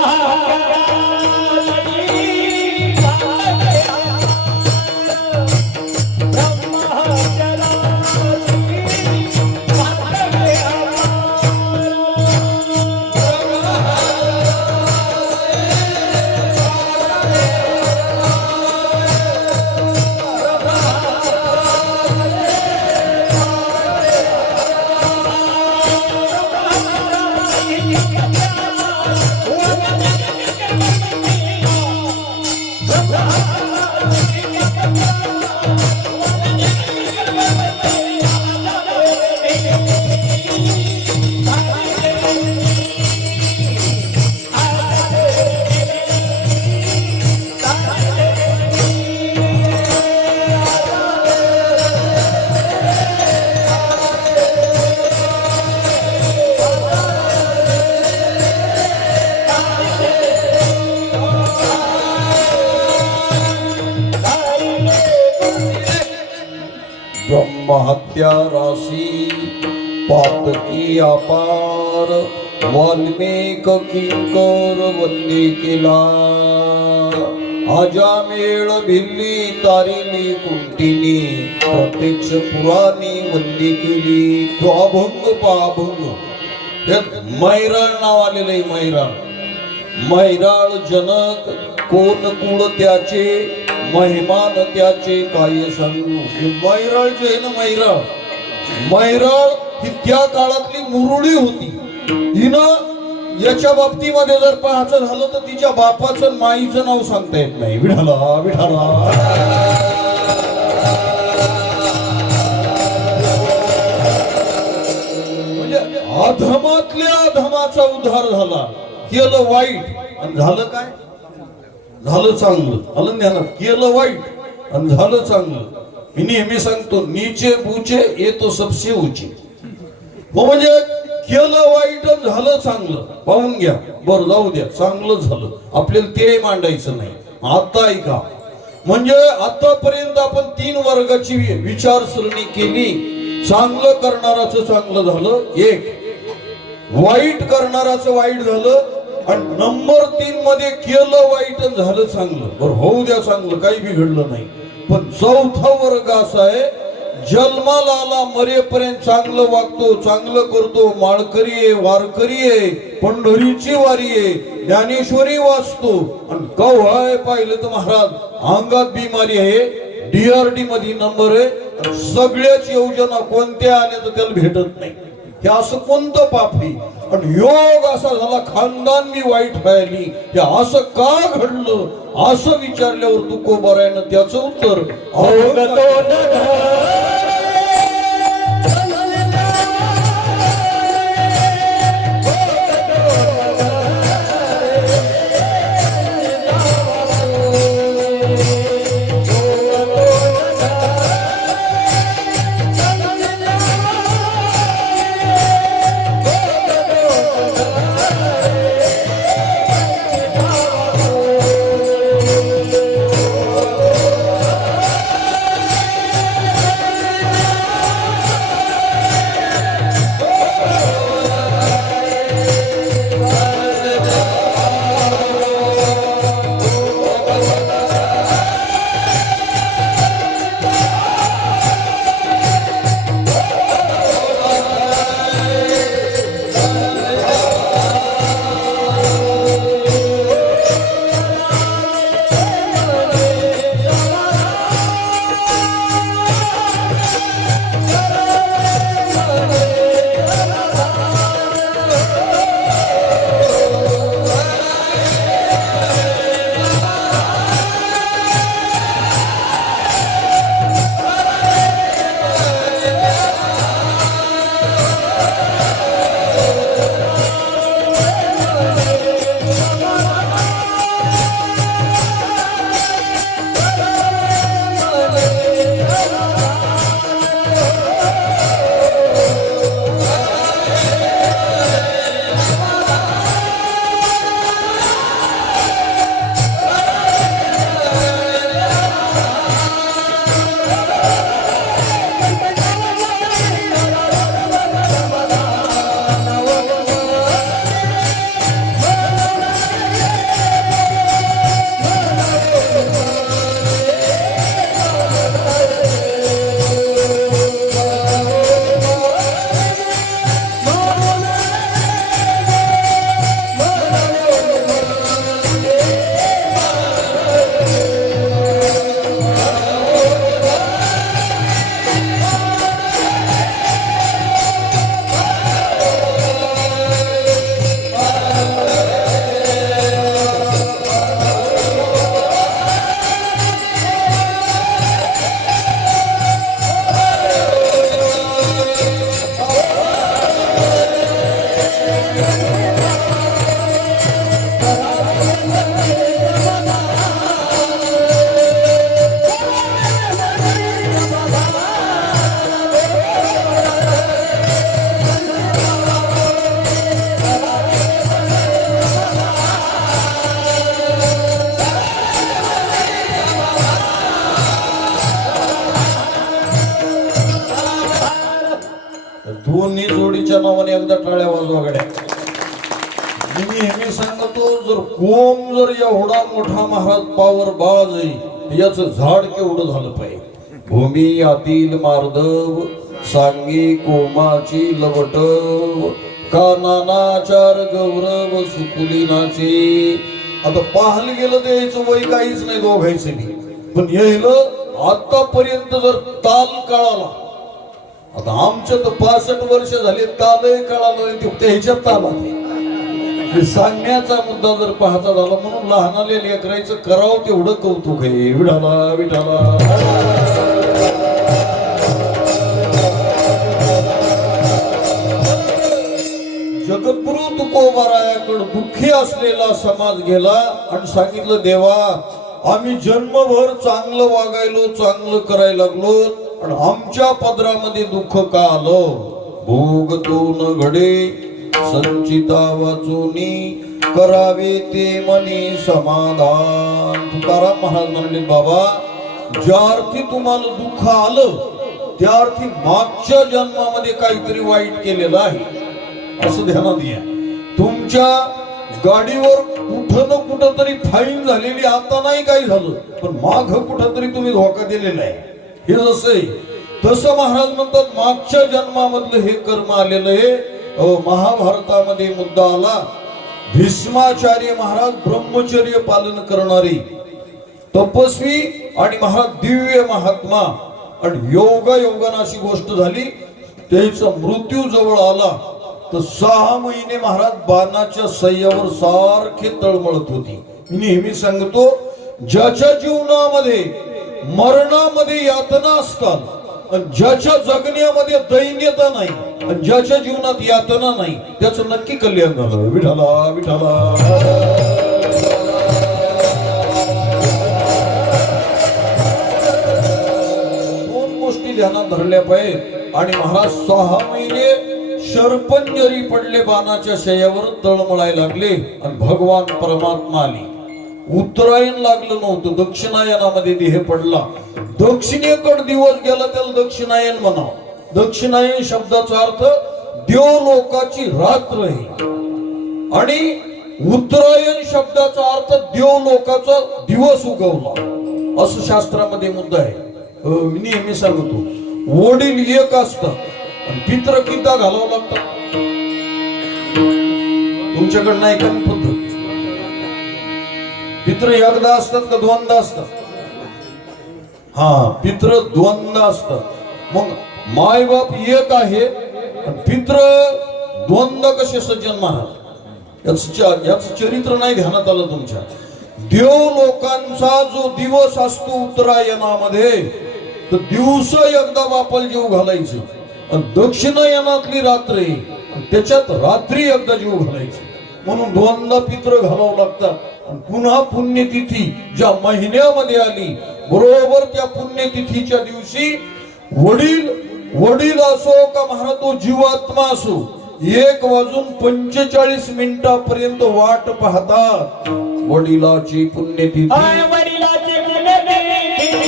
ब्रह्महत्या राशी पातकी अपार वाल्मिक किंकर वंदे केला. आजामेळ भिल्ली तारिली कुंटिनी प्रत्यक्ष पुराणी वंदे केली. तो अभंग पाभंग मैराळ नाव आलेलं आहे. मैराळ जनक कोण कुळ त्याचे महिमान त्याचे काय सांगू. मैराळ जे आहे ना मैराळ ही त्या काळातली मुरुळी होती. हिनं याच्या बाबतीमध्ये जर पाहायचं झालं तर तिच्या बापाचं माईचं नाव सांगता येत नाही. विठाला विठाला म्हणजे अधमातल्या अधमाचा उद्धार झाला. केलं वाईट आणि झालं काय? झालं चांगलं. आलं ध्यानात. केलं वाईट आणि झालं चांगलं. मी नेहमी सांगतो नीचे बुचे ये तो सबसे ऊंचे. म्हणजे केलं वाईट आणि झालं चांगलं. पाहून घ्या. बरं जाऊ द्या चांगलं झालं आपल्याला ते मांडायचं नाही. आता ऐका. म्हणजे आतापर्यंत आपण 3 वर्गाची विचारसरणी केली. चांगलं करणाराचं चांगलं झालं एक, वाईट कराराचं वाईट झालं आणि नंबर 3 मध्ये केलं वाईट आणि झालं चांगलं. बरं होऊ द्या चांगलं काही बिघडलं नाही. पण 4था वर्ग असा आहे जन्माला आला मरेपर्यंत चांगलं वागतो चांगलं करतो माळकरी आहे वारकरी आहे पंढरीची वारी आहे ज्ञानेश्वरी वाचतो आणि कव्हाय पाहिलं तर महाराज अंगात बिमारी आहे DRD मध्ये नंबर आहे. सगळ्याच योजना कोणत्या आल्या तर त्याला भेटत नाही. हे असं कोणतं पाप आहे. आणि योग असा झाला खानदान मी वाईट व्हायली. हे असं का घडलं असं विचारल्यावर तुकोबारायनं त्याचं उत्तर दोन्ही जोडीच्या नावाने एकदा टाळ्या वाजवा गड्या. मी नेहमी सांगतो, जर कोम जर एवढा मोठा महाराज पावर बाज आहे, याच झाड केवढं झालं पाहिजे. भूमी आतील मार्दव सांगी कोमाची लवट, कानानाचार गौरव सुकुलीनाचे. आता पाहायला गेलं तर यायचं वय काहीच नाही दोघायचं बी, पण यायला आतापर्यंत जर ताल कळाला, आता आमच्या तर 65 वर्ष झाले, तालही कळालं ह्याच्यात ताल आले. सांगण्याचा मुद्दा जर पाहता झाला, म्हणून लहानाले लेकरायचं करावं तेवढं कौतुक आहे. विठाला विठाला. जगद्गुरु तुकोबारायाकडे दुःखी असलेला समाज गेला आणि सांगितलं, देवा आम्ही जन्मभर चांगलं वागायलो, चांगलं करायला लागलो, आणि आमच्या पदरामध्ये दुःख का आलं. भोग तो न घडे संचिता वाचोनी, करावे ते मनी समाधान. तुकाराम महाराज म्हणले, बाबा ज्या अर्थी तुम्हाला दुःख आलं, त्या अर्थी मागच्या जन्मामध्ये काहीतरी वाईट केलेलं आहे, असं ध्यानात घ्या. तुमच्या गाडीवर कुठं ना कुठं तरी फाईन झालेली, आता नाही काही झालं, पण माग कुठं तरी तुम्ही धोका दिलेला आहे. हे जसं आहे तसं महाराज म्हणतात, मागच्या जन्मामधलं हे कर्म आलेलं आहे. महाभारतामध्ये मुद्दा आला, भीष्माचार्य महाराज ब्रह्मचर्य पालन करणारी तपस्वी आणि महाराज दिव्य महात्मा, आणि योगायोगानं अशी गोष्ट झाली, त्याचा मृत्यू जवळ आला तर 6 महिने महाराज बाणाच्या सय्यावर सारखे तळमळत होती. मी नेहमी सांगतो, ज्याच्या जीवनामध्ये मरणामध्ये यातना असतात आणि ज्याच्या जगण्यामध्ये दैन्यता नाही आणि ज्याच्या जीवनात यातना नाही, त्याचं नक्की कल्याण झालं. विठाला विठाला. दोन गोष्टी ध्यानात धरल्या पाहिजे. आणि महाराज 6 महिने शर्पंजरी पडले, बाणाच्या शय्यावर तळमळायला लागले, आणि भगवान परमात्मा आली. उत्तरायण लागलं नव्हतं, दक्षिणायनामध्ये देह पडला. दक्षिणेकडे दिवस गेला, त्याला दक्षिणायन म्हणावं. दक्षिणायन शब्दाचा अर्थ देवलोकाची रात्र आहे, आणि उत्तरायण शब्दाचा अर्थ देवलोकाचा दिवस उगवला, असं शास्त्रामध्ये मुद्दा आहे. मी नेहमी सांगतो, वडील एक असतात आणि पित्र किती घालावं लागतात. तुमच्याकडे नाही का पद्धत? पित्र एकदा असतात का दोनदा असतात? हा, पित्र दोनदा असतात. मग माय बाप एक आहे, पित्र दोनदा कसे सज्जन महाराज? याच चरित्र नाही ध्यानात आलं तुमच्या. देव लोकांचा जो दिवस असतो उत्तरायणामध्ये, तर दिवस एकदा बापाला जीव घालायचं, आणि दक्षिणायनातली रात्र आहे, त्याच्यात रात्री एकदा जीव घालायचं. म्हणून दोनदा पित्र घालावं लागतात. आणि पुन्हा पुण्यतिथी ज्या महिन्यामध्ये आली, बरोबर त्या पुण्यतिथीच्या दिवशी वडील असो का महाराज तो जीवात्मा असो, 1:45 पर्यंत वाट पाहतात. वडिलाची पुण्यतिथी, वडिलाची पुण्यतिथी.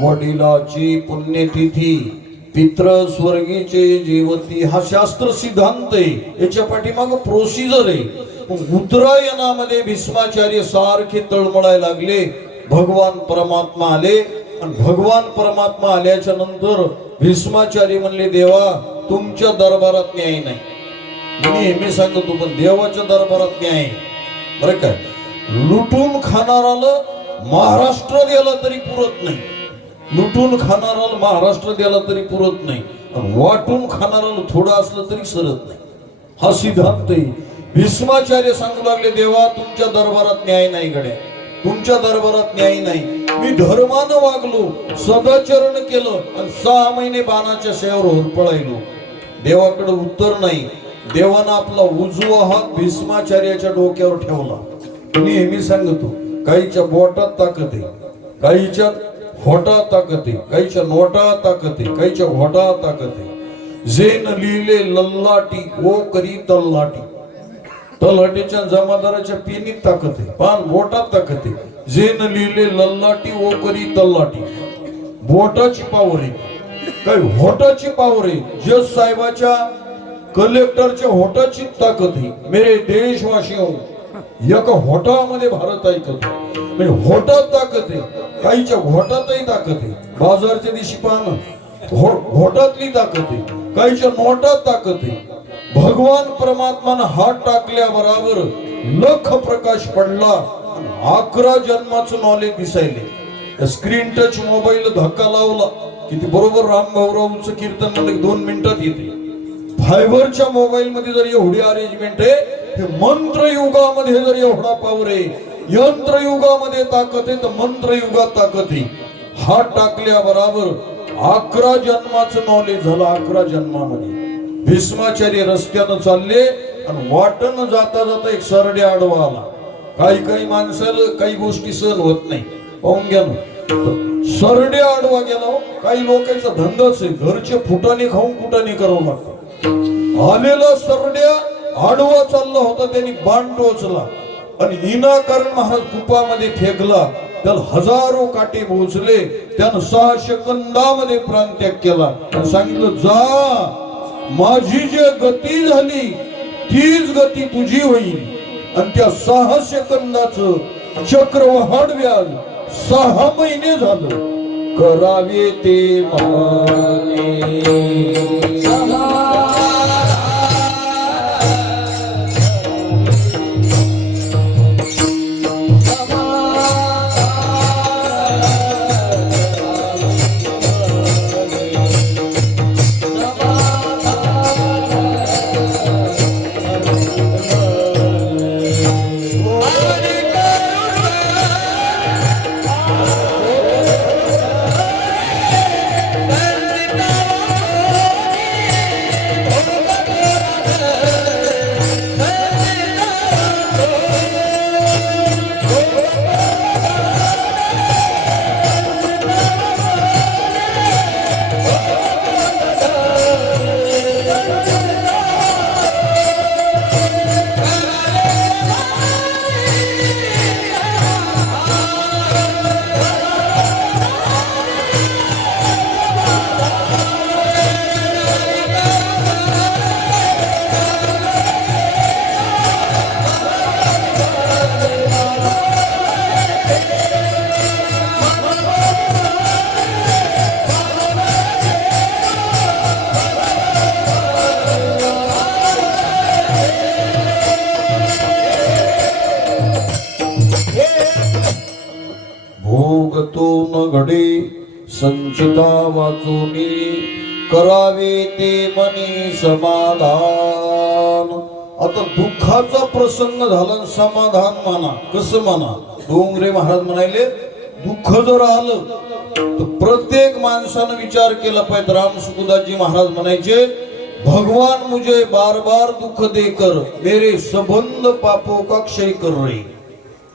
वडिलाची पुण्यतिथी, पित्र स्वर्गीचे जीवती, हा शास्त्र सिद्धांत आहे. याच्या पाठीमाग प्रोसिजर आहे. उत्तरायणामध्ये भीष्माचार्य सारखे तळमळायला लागले. भगवान परमात्मा आले, आणि भगवान परमात्मा आल्याच्या नंतर भीष्माचार्य म्हणले, देवा तुमच्या दरबारात न्याय नाही. मी नेहमी सांगतो, पण देवाच्या दरबारात न्याय बरं काय. लुटून खाणाराला महाराष्ट्र दिला तरी पुरत नाही, लुटून खाणाराला महाराष्ट्र दिला तरी पुरत नाही, वाटून खाणाराला थोडं असलं तरी सरत नाही. हा सिद्धांत आहे. भीष्माचार्य सांगू लागले, देवा तुमच्या दरबारात न्याय नाही गड्या, तुमच्या दरबारात न्याय नाही. मी धर्मानं वागलो, सदाचरण केलं आणि 6 महिने बाणाच्या शेवर होरपळायलो. देवाकडे उत्तर नाही. देवानं आपला उजवा हात भीष्माचार्याच्या डोक्यावर ठेवला. नेहमी सांगतो, काहीच्या बोटात ताकद आहे, काहीच्या होटात ताकद आहे, काहीच्या नोटात ताकद आहे, काहीच्या घोटात ताकद आहे. जेन लिहिले लल्लाटी ओ करी तल्लाटी, तलाठीच्या जमादाराच्या पेनीत ताकद आहे, पान बोटात ताकद आहे. जेन लिहिले लल्लाटी ओ करी तल्लाटी, बोटाची पावर आहे, काही होटाची पावर आहे. जज साहेबाच्या कलेक्टरच्या होटाची ताकद आहे. मेरे देशवासियों, एका होटामध्ये भारत ऐकत, म्हणजे होटात ताकद आहे, काहीच्या घोटातही ताकद आहे. बाजारच्या दिवशी पाहणं, घोटातली ताकद आहे, काहीच्या नोटात ताकद आहे. भगवान परमात्मानं हात टाकल्याबरोबर लख प्रकाश पडला, 11 जन्माचं नॉलेज दिसायले. स्क्रीन टच मोबाईल धक्का लावला की ते बरोबर रामभाऊरावचं कीर्तन म्हणलं 2 मिनिटात येते. फायबरच्या मोबाईल मध्ये जर एवढी अरेंजमेंट आहे, हे मंत्र युगामध्ये जर एवढा पावर आहे, यंत्र युगामध्ये ताकद आहे, तर मंत्र युगात ताकद आहे. हात टाकल्याबरोबर 11 जन्माचं नॉलेज झालं. 11 जन्मामध्ये भीष्माचार्य रस्त्यानं चालले आणि वाटण जाता जाता एक सरडे आडवा आला. काही माणसाला काही गोष्टी सहन होत नाही, पाहून घ्या ना. सरडे आडवा गेला. काही लोकांचा धंदाच आहे, घरचे फुटाणे खाऊन कुटाणे करावं लागतं. आलेला सरड्या आडवा चालला होता, त्यांनी बाण टोचला आणि इनाकारण महाराज कुपामध्ये फेकला. त्याला हजारो काटे बोचले. त्यानं 6 सेकंदामध्ये प्राणत्याग केला आणि सांगितलं, जा, माझी जे गती झाली तीच गती तुझी होईल. आणि त्या 6 सेकंदाचं चक्रवाढ व्याज 6 महिने झालं. करावे ते माने घडे संचिता वाचूनी करावे ते मनी समाधान. आता दुःखाचा प्रसंग झाला, समाधान माना. कसं माना? डोंगरे महाराज म्हणाले, दुःख जर आलं तर प्रत्येक माणसानं विचार केला पाहिजे. राम सुखदासजी महाराज म्हणायचे, भगवान मुझे बार बार दुःख देकर मेरे संबंध पापों का क्षय कर रे.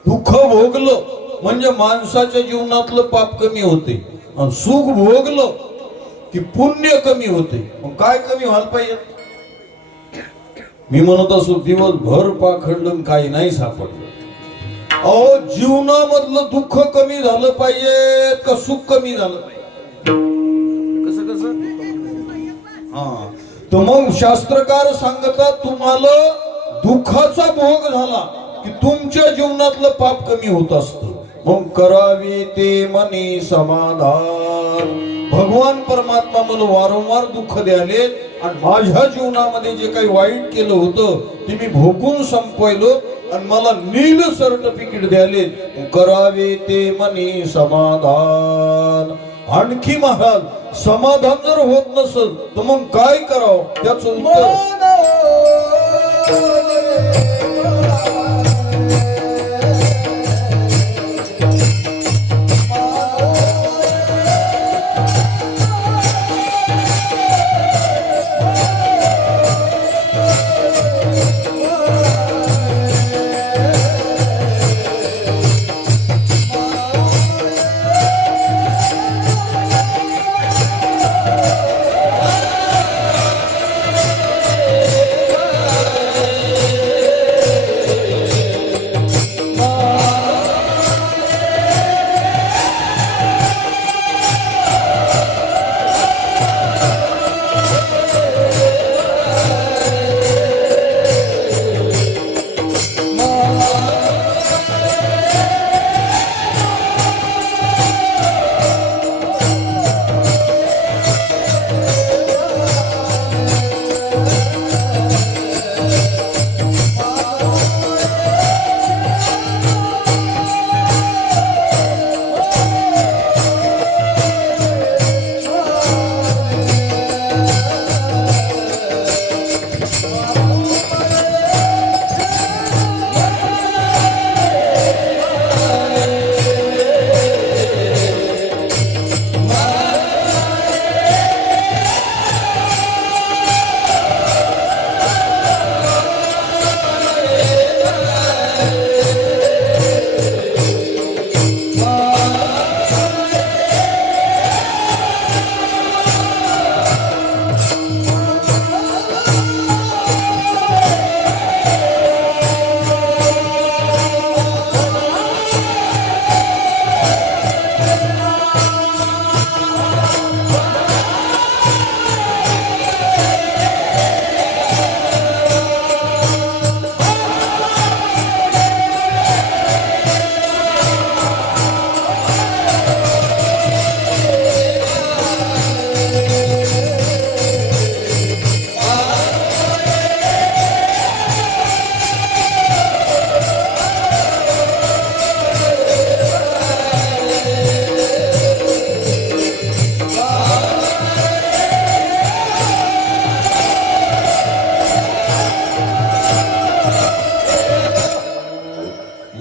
दुःख भोगलं म्हणजे माणसाच्या जीवनातलं पाप कमी होते, आणि सुख भोगलं की पुण्य कमी होते. मग काय कमी व्हायला पाहिजे? मी म्हणत असो, दिवसभर पाखडलं काही नाही सापडलं. अहो, जीवनामधलं दुःख कमी झालं पाहिजे का सुख कमी झालं पाहिजे? कसं हा, तर मग शास्त्रकार सांगतात, तुम्हाला दुःखाचा भोग झाला की तुमच्या जीवनातलं पाप कमी होत असतं. मग करावे ते मनी समाधान. भगवान परमात्मा मला वारंवार दुःख द्याले आणि माझ्या जीवनामध्ये जे काही वाईट केलं होतं ते मी भोगून संपवलो आणि मला नील सर्टिफिकेट द्याले करावे ते मनी समाधान. आणखी महाराज समाधान जर होत नसेल तर मग काय करावं त्याचं उत्तर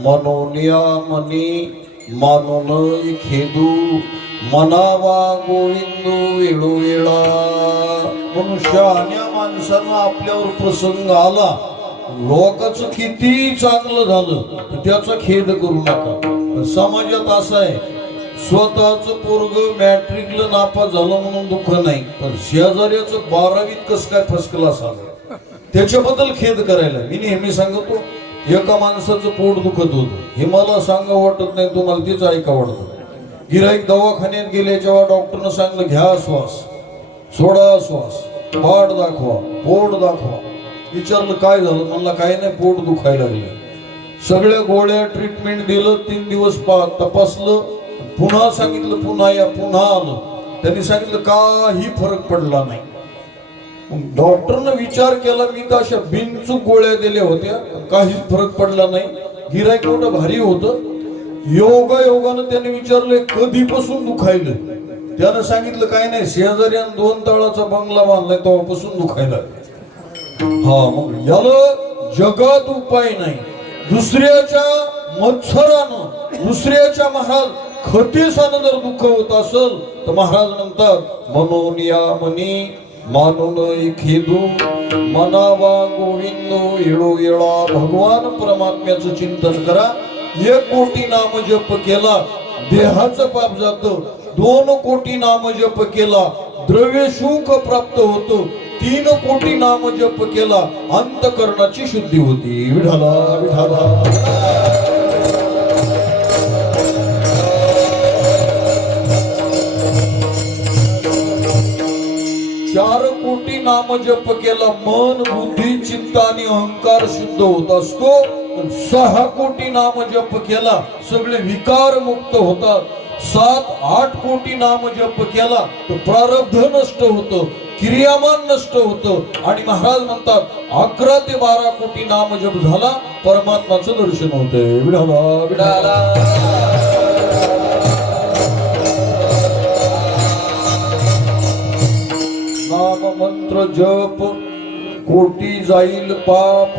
मनोनिया मनी मानून खेदू मनावा गोविंदू वेळोवेळा. मनुष्यान्या माणसानं आपल्यावर प्रसंग आला लोकांचं किती चांगलं झालं तर त्याचा खेद करू नका. समाजात असं आहे स्वतःच पोरग मॅट्रिकला नापास झालं म्हणून दुःख नाही पण शेजाऱ्याचं 12वीत कसं काय फर्स्ट क्लास आलं त्याच्याबद्दल खेद करायला. मी नेहमी सांगतो एका माणसाचं पोट दुखत होतं हे मला सांगा वाटत नाही तुम्हाला तेच ऐका वाटतं. गिऱ्हाईक दवाखान्यात गेले जेव्हा डॉक्टरनं सांगलं घ्या श्वास सोडा श्वास पाठ दाखवा पोट दाखवा. विचारलं काय झालं म्हणलं काय नाही पोट दुखायला लागलं. सगळ्या गोळ्या ट्रीटमेंट दिलं 3 दिवस तपासलं पुन्हा सांगितलं पुन्हा या पुन्हा आलं. त्यांनी सांगितलं काही फरक पडला नाही. डॉक्टरनं विचार केला मी तर अशा बिनचूक गोळ्या दिल्या होत्या काहीच फरक पडला नाही. गिऱ्हाईक मोठं भारी होतं. योगायोगानं त्याने विचारले कधीपासून दुखायलं त्यानं सांगितलं काय नाही शेजाऱ्यानं 2 तळाचा बंगला बांधलाय तेव्हापासून दुखायला. हा मग याला जगात उपाय नाही. दुसऱ्याच्या मत्सरानं दुसऱ्याच्या महाराज खतेसानं जर दुःख होत असेल तर महाराज म्हणतात मनोनिया मनी मानून खेदू मनावा गोविंद येळोवेळा. भगवान परमात्म्याचं चिंतन करा. 1 कोटी नाम जप केला देहाचं पाप जातं. 2 कोटी नाम जप केला द्रव्य सुख प्राप्त होतं. 3 कोटी नाम जप केला अंतकरणाची शुद्धी होती. विठाला विठाला. 4 कोटी नाम जप केला मन बुद्धी चित्त आणि अहंकार शुद्ध होत असतो. 6 कोटी नाम जप केला सगळे विकार मुक्त होतात. 7-8 कोटी नाम जप केला तर प्रारब्ध नष्ट होतं, क्रियामान नष्ट होतं आणि महाराज म्हणतात 11 ते 12 कोटी नाम जप झाला परमात्माचं दर्शन होतंय. विठाला विठाला. नाम मंत्र जप कोटी जाईल पाप,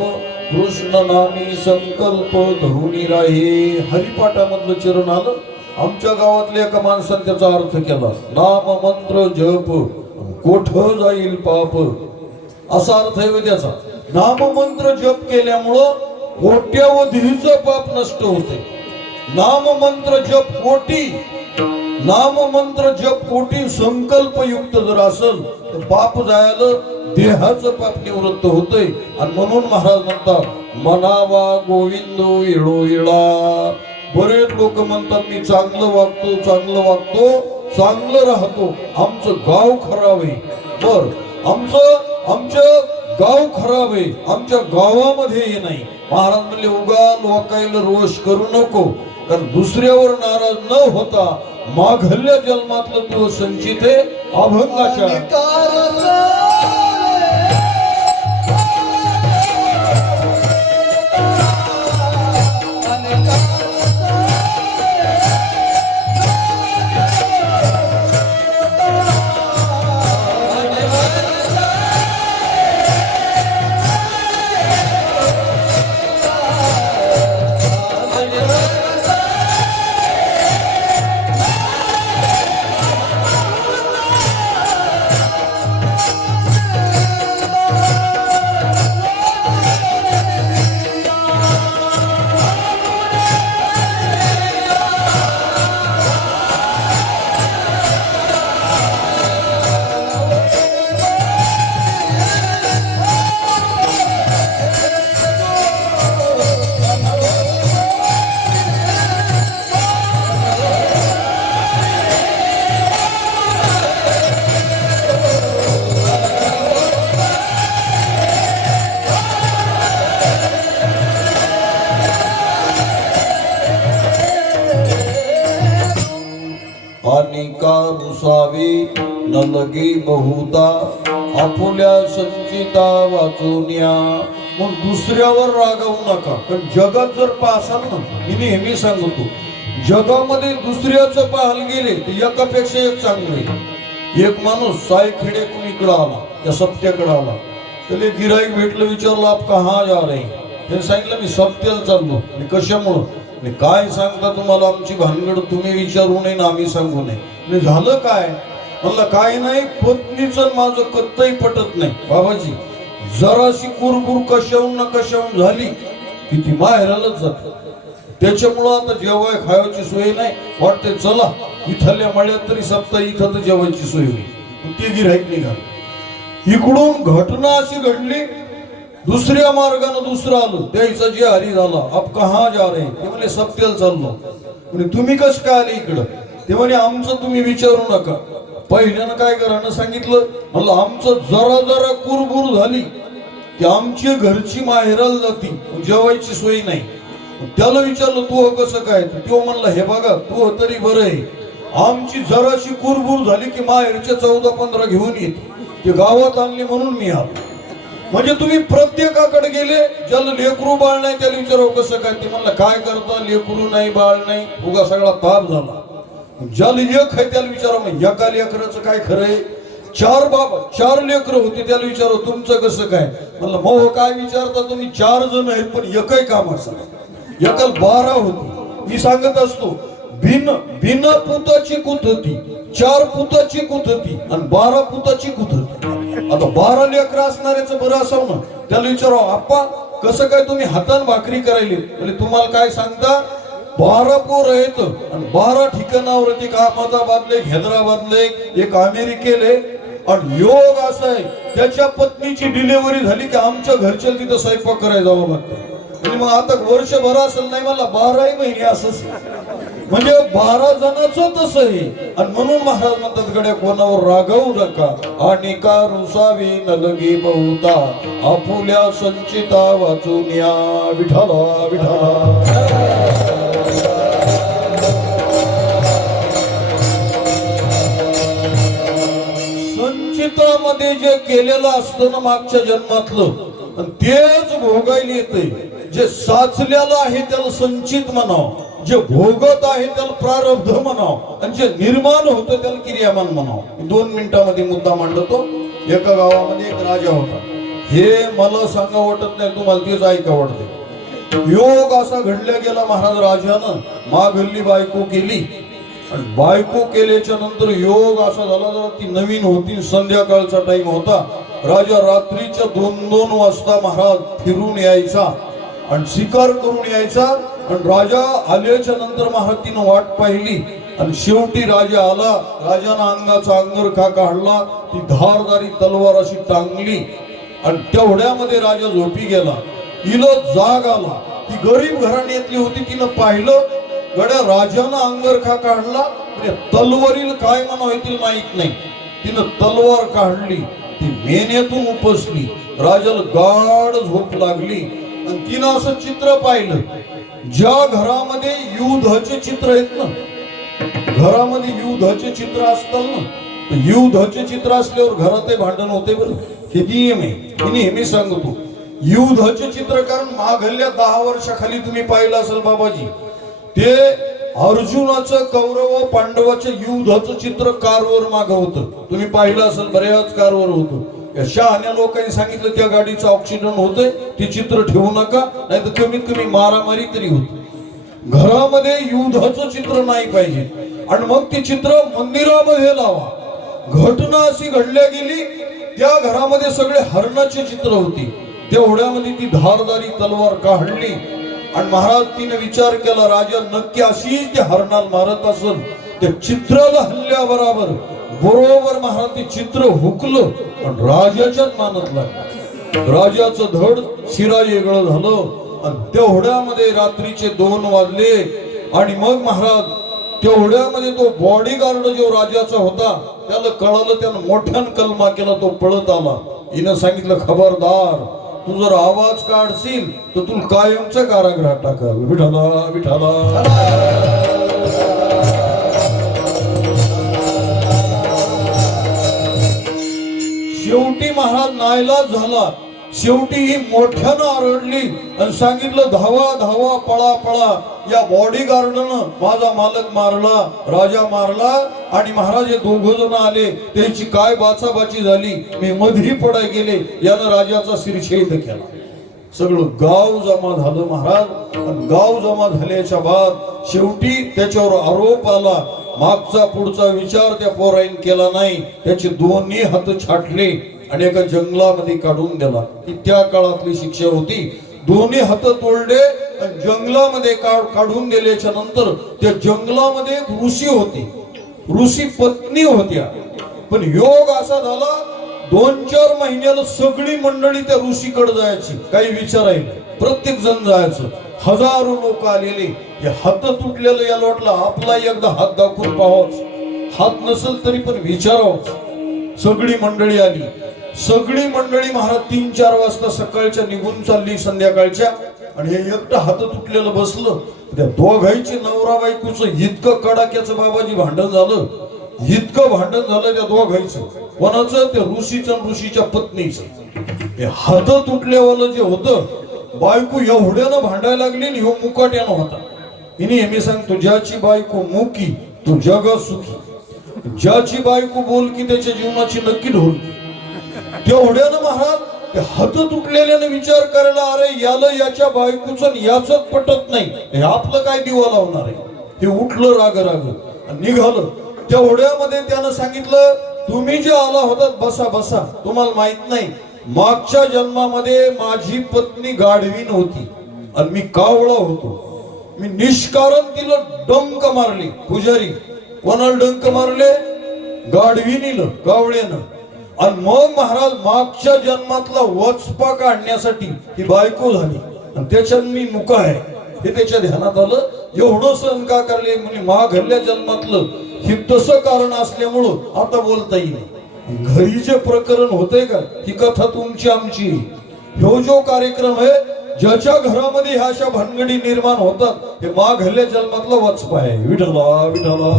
कृष्ण नामी संकल्प धरुणी राहे. हरिपाठामधलं चरण आलं. आमच्या गावातल्या एका माणसाने त्याचा अर्थ केला. नाम मंत्र जप कोठ जाईल पाप, असा अर्थ आहे त्याचा. नाम मंत्र जप केल्यामुळं कोट्यावधीचं पाप नष्ट होते. नाम मंत्र जप कोटी, नाम मंत्र जप कोटी संकल्प युक्त जर असेल तर पाप जायला देहाचं पाप निवृत्त होतंय. आणि म्हणून महाराज म्हणतात मनावा गोविंद इळो इळा. बरेच लोक म्हणतात मी चांगलं वागतो, चांगलं वागतो, चांगलं राहतो, आमचं गाव खराब आहे. बर, आमचं गाव खराब आहे, आमच्या गावामध्ये हे नाही. महाराज म्हणले उगा लोकायला रोष करू नको, कारण दुसऱ्यावर नाराज न होता माघल्या जन्मातलं तू संचित आहे अभंगाच्या. अनिका रुसावी न लगे बहुता आपुल्या संचिता वाचून्या. मग दुसऱ्यावर रागावू नका, पण जगात जर पाहसाल ना, मी नेहमी सांगतो जगामध्ये दुसऱ्याचं पाहाल गेले तर एकापेक्षा एक चांगले. एक माणूस सायखेडे कुणीकडे आला, त्या सप्त्याकडे आला, त्याला गिराईक भेटलं, विचारलं आप कहा जा रहे. त्याने सांगितलं मी सप्त्याला चाललो. आणि कशामुळं? काय सांगता तुम्हाला आमची भानगड तुम्ही विचारू नये ना आम्ही सांगू नये. झालं काय? म्हणलं काय नाही, पत्नीचं माझं कत्तही पटत नाही. बाबाजी जराशी कुरकुर कशाहून ना कशाहून झाली की ती माहेरालाच जात. त्याच्यामुळं आता जेवाय खायची सोय नाही. वाटते चला इथल्या मळ्यात तरी सप्ताह इथं तर जेवायची सोय होईल. ती गिऱ्हाईक निघाल. इकडून घटना अशी घडली, दुसऱ्या मार्गानं दुसरं आलं, त्याचा जे हरी झाला. आप कहा जा रहे? ते म्हणे सप्त्याला चाललो. म्हणजे तुम्ही कस काय आले इकडं? ते म्हणे आमचं तुम्ही विचारू नका. पहिल्यानं काय करायला सांगितलं, म्हणलं आमचं जरा जरा कुरबुर झाली की आमची घरची माहेराला जाती, जेवायची सोय नाही. त्याला विचारलं तू कसं काय? तो म्हणला हे बघा तू तरी बरं आहे, आमची जराशी कुरबुर झाली की माहेरच्या 14-15 घेऊन येत, ते गावात आणली म्हणून मी आलो. म्हणजे तुम्ही प्रत्येकाकडे गेले, ज्याला लेकरू बाळ नाही त्याला विचारावं कसं काय? ते म्हणलं काय करता, लेकरू नाही बाळ नाही, उगा सगळा ताप झाला. ज्याला एक आहे त्याला विचारावं, मग एका लेकराचं काय खरंय? 4 लेकरं होती, त्याला विचारावं तुमचं कसं काय? म्हणलं मग काय विचारता तुम्ही, 4 जण आहेत पण एकही कामाचं नाही. एकाला 12 होती. मी सांगत असतो बिन पुताची कुत होती, 4 पुताची कुत होती आणि 12 पुताची कुत होती. आता 12 लेकरं असणाऱ्याचं बरं असावं ना. त्याला विचारावं आप्पा कसं काय तुम्ही हातान भाकरी करायली? म्हणजे तुम्हाला काय सांगता, 12 पोर आहेत आणि 12 ठिकाणावर, एक अहमदाबादले, हैदराबादले, एक अमेरिकेले. आणि योग असा आहे त्याच्या पत्नीची डिलिव्हरी झाली की आमच्या घरच्या तिथं स्वयंपाक करायला जावं लागतं. आणि मग आता वर्षभर असेल नाही, मला 12 महिने असंच. म्हणजे 12 जणांचं तसं आहे. आणि म्हणून महाराज म्हणतात गड्या कोणावर रागवू नका. आणि का रुसावी न लगे बहुता आपुल्या संचिता वाचून या. विठाला विठाला. संचितामध्ये जे केलेलं असतं ना मागच्या जन्मातलं आणि तेच भोगायला येते. जे साचलेलं आहे त्याला संचित म्हणावं, जे भोगत आहे त्याला प्रारब्ध म्हणावं आणि जे निर्माण होतं त्याला क्रियामान म्हणावं. 2 मिनिटांमध्ये मुद्दा मांडतो. एका गावामध्ये एक राजा होता. हे मला सांगा वाटत नाही, तुम्हाला तेच ऐका वाटते. योग असा घडल्या गेला महाराज राजानं मागल्ली बायको केली आणि बायको केल्याच्या नंतर योग असा झाला जरा ती नवीन होती, संध्याकाळचा टाइम होता. राजा रात्रीच्या 2-2 वाजता महाराज फिरून यायचा आणि शिकार करून यायचा आणि राजा आल्याच्या नंतर महाराज तिनं वाट पाहिली आणि शेवटी राजा आला. राजानं अंगाचा अंगरखा काढला, ती धारदारी तलवार अशी टांगली आणि तेवढ्यामध्ये राजा झोपी गेला. हिला जाग आला. ती गरीब घराण्यातली होती. तिनं पाहिलं गड्या राजानं अंगरखा काढला, तलवारील काय म्हणावं येतील माहित नाही. तिनं तलवार काढली, ती मेन्यातून उपसली. राजाला गाढ झोप लागली आणि तिनं असं चित्र पाहिलं. ज्या घरामध्ये युद्धाचे चित्र आहेत ना, घरामध्ये युद्धाचे चित्र असतात ना, तर युद्धाचे चित्र असल्यावर घरात भांडण होते. बरं, हे नियम आहे, हे नेहमी सांगतो. युद्धाचे चित्र कारण मागल्या 10 वर्षाखाली तुम्ही पाहिलं असेल बाबाजी, ते अर्जुनाचं कौरव व पांडवाचं युद्धाचं चित्र कारवर मागं होतं. तुम्ही पाहिलं असेल, बऱ्याच कारवर होतं. या शहाण्या लोकांनी सांगितलं त्या गाडीचं ऑक्सिजन होतंय, ते चित्र ठेवू नका, नाही तर कमीत कमी मारामारी तरी होती. घरामध्ये युद्धाचं चित्र नाही पाहिजे आणि मग ते चित्र मंदिरामध्ये लावा. घटना अशी घडल्या गेली, त्या घरामध्ये सगळे हरणाचे चित्र होती. तेवढ्यामध्ये ती धारदारी तलवार काढली आणि महाराज तिने विचार केला, राजा नक्की अशीच ते हरणाला मारत असेल. त्या चित्राला हल्ल्या बरोबर महाराज ते चित्र हुकलं आणि राजाच्याच मानत लागलं. राजाचं धड शिरा वेगळं झालं आणि तेवढ्यामध्ये रात्रीचे 2 वाजले आणि मग महाराज तेवढ्यामध्ये तो बॉडीगार्ड जो राजाचा होता त्याला कळालं. त्यानं मोठ्यान कलमा केला, तो पळत आला. हिनं सांगितलं, खबरदार, तू जर आवाज काढशील तर तू कायमच्या कारागृहात टाकाल. विठाला विठाला. शेवटी महाराज नाईलाज झाला. शेवटी ही मोठ्यानं आरडली आणि सांगितलं, धावा धावा, पळा पळा. या बॉडीगार्डनं माझा मालक मारला, राजा मारला आणि महाराज हे 2 जण आले, त्यांची काय बाचाबाची झाली, मी मधी पडाय गेले, यानं राजाचा शिरछेद केला. सगळं गाव जमा झालं महाराज. आणि गाव जमा झाल्याच्या बाद शेवटी त्याच्यावर आरोप आला. मागचा पुढचा विचार त्या पोराईन केला नाही. त्याचे 2 हात छाटले आणि एका जंगलामध्ये काढून दिला. ही त्या काळातली शिक्षा होती. 2 हात तोडले आणि जंगलामध्ये काढून दिल्याच्या नंतर त्या जंगलामध्ये एक ऋषी होती, ऋषी पत्नी होत्या. पण योग असा झाला, 2-4 महिन्याला सगळी मंडळी त्या ऋषीकडे जायची, काही विचारायला प्रत्येक जण जायचं. हजारो लोक आलेले. हे हात तुटलेलं याला वाटलं आपला एकदा हात दाखवून पाहावंच, हात नसेल तरी पण विचारावंच. सगळी मंडळी आली. सगळी मंडळी महाराज 3-4 वाजता सकाळच्या निघून चालली संध्याकाळच्या आणि हे एकटं हात तुटलेलं बसलं. त्या दोघांची नवरा बायकोचं इतकं कडाक्याचं बाबाजी भांडण झालं, इतकं भांडण झालं त्या दोघांचं. कोणाचं? त्या ऋषीचं, ऋषीच्या पत्नीचं. हे हात तुटल्यावालं जे होतं, बायको एवढ्यानं भांडायला लागली आणि ह्यो मुकाट्यानं होता. हिने हे मी सांगतो, ज्याची बायको मुकी तो जग सुखी, ज्याची बायको बोलकी त्याच्या जीवनाची नक्की ढोलकी. तेवढ्यानं महाराज हात तुटलेल्याने विचार करायला, अरे याला याच्या बायकोचं याच पटत नाही, हे आपलं काय दिवा लावणार आहे. हे उठलं राग निघालं. तेवढ्यामध्ये त्यानं सांगितलं, तुम्ही जे आला होतात बसा बसा. तुम्हाला माहित नाही, मागच्या जन्मामध्ये माझी पत्नी गाढवीन होती आणि मी कावळा होतो. मी निष्कारण तिला डंक मारली. पुजारी, कोणाला डंक मारले? गाढविनीला, कावळ्यानं. आणि मग महाराज मागच्या जन्मातला वचपा काढण्यासाठी ही बायको झाली आणि त्याच्यात मी मुका आहे हे त्याच्या ध्यानात आलं. एवढं सहन का करले? म्हणजे मागल्या जन्मातलं हे तसं कारण असल्यामुळं आता बोलता येईल. घरी जे प्रकरण होते का, ही कथा तुमची आमची. ह्यो जो कार्यक्रम आहे, ज्याच्या घरामध्ये ह्या अशा भानगडी निर्माण होतात, हे मागल्या जन्मातला वचपा आहे. विठला विठला.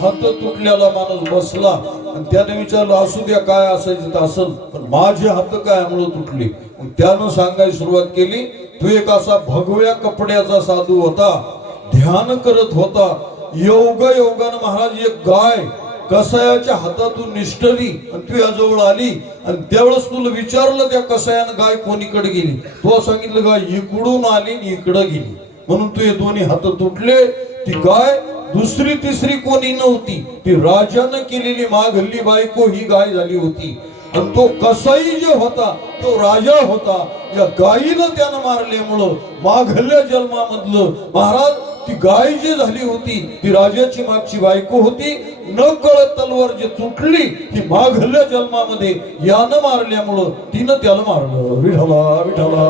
हात तुटलेला माणूस बसला आणि त्याने विचारलं असू द्या काय असायचं तर असल, पण माझे हात काय आम्हाला तुटले. मग त्यानं सांगायला सुरुवात केली, तू एक असा भगव्या कपड्याचा साधू होता, ध्यान करत होता. योगानं महाराज एक गाय कसायाच्या हातातून निष्ठली आणि तू याजवळ आली आणि त्यावेळेस तुला विचारलं त्या कसायानं गाय कोणीकडे गेली, तू सांगितलं गाय इकडून आली आणि इकडं गेली, म्हणून तू हे दोन्ही हात तुटले. ती गाय दुसरी तिसरी कोणी नव्हती, ती राजानं केलेली माघल्ली बायको ही गाय झाली होती. आणि तो कसाई जे होता तो राजा होता. या गायीनं त्यानं मारल्यामुळं माघल्ल्या जन्मामधलं महाराज ती गाय जी झाली होती ती राजाची मागची बायको होती. न कळत तलवार जी तुटली ही माघल्ल्या जन्मामध्ये यानं मारल्यामुळं तिनं त्याला मारलं. विठला विठला.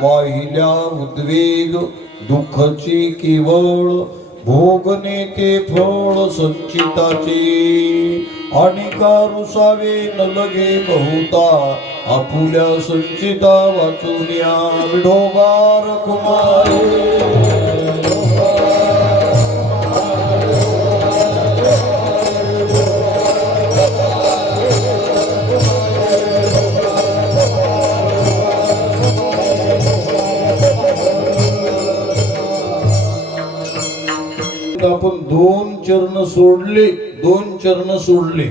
वाहिल्या उद्वेग दुःखची केवळ भोगणे ते फळ संचिताचे. आणि का रुसावे न लगे बहुता आपुल्या संचिता वाचुनिया. विठोबा कुमार आपण दोन चरण सोडले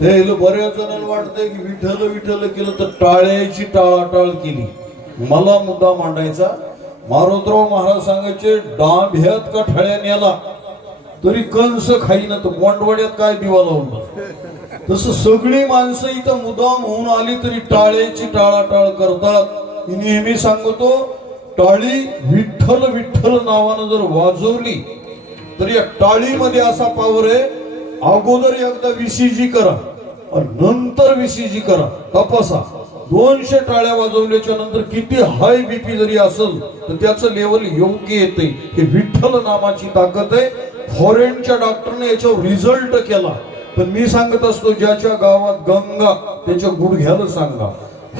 त्याला बऱ्याच जणांना वाटतंय की विठ्ठल विठ्ठल केलं तर टाळ्याची टाळाटाळ केली. मला मुद्दा मांडायचा, मारोतराव महाराज सांगायचे डांभ्यात का ठळ्या नेला तरी कंस खाईना तर मोंडवाड्यात काय दिवा लावून. तसं सगळी माणसं इथं मुद्दाम होऊन आली तरी टाळ्याची टाळाटाळ करतात. मी नेहमी सांगतो टाळी विठ्ठल विठ्ठल नावानं जर वाजवली तर या टाळीमध्ये असा पावर आहे, अगोदर एकदा विसीजी करा आणि नंतर विसीजी करा, तपासा. 200 टाळ्या वाजवल्याच्या नंतर किती हाय बीपी जरी असेल तर त्याचं लेवल योग्य येते. हे विठ्ठल नामाची ताकद आहे. फॉरेनच्या डॉक्टरने याच्यावर रिझल्ट केला. पण मी सांगत असतो ज्याच्या गावात गंगा त्याच्या गुडघ्याला सांगा.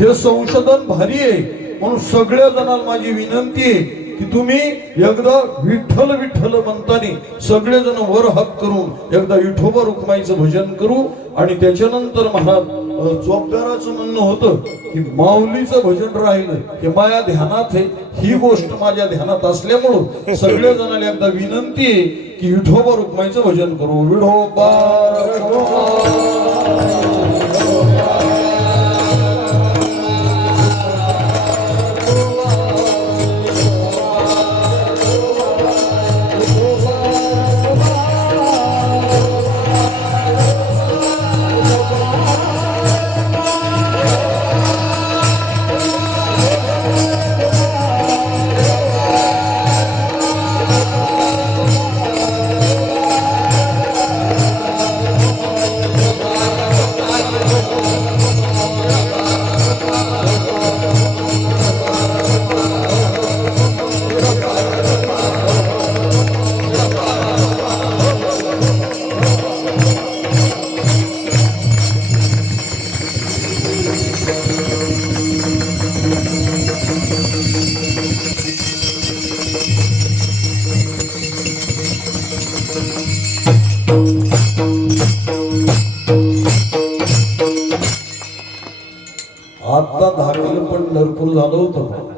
हे संशोधन भारी आहे. म्हणून सगळ्या जणांना माझी विनंती आहे की तुम्ही एकदा विठ्ठल विठ्ठल म्हणताना सगळेजण वर हात करून एकदा विठोबा रुक्माईचं भजन करू. आणि त्याच्यानंतर महाराज चोपदाराचं म्हणणं होतं की माऊलीचं भजन राहिलं हे माझ्या ध्यानात आहे. ही गोष्ट माझ्या ध्यानात असल्यामुळं सगळ्या जणांना एकदा विनंती आहे की विठोबा रुक्माईचं भजन करू. विठोबा पंढरपूर झालं होतं.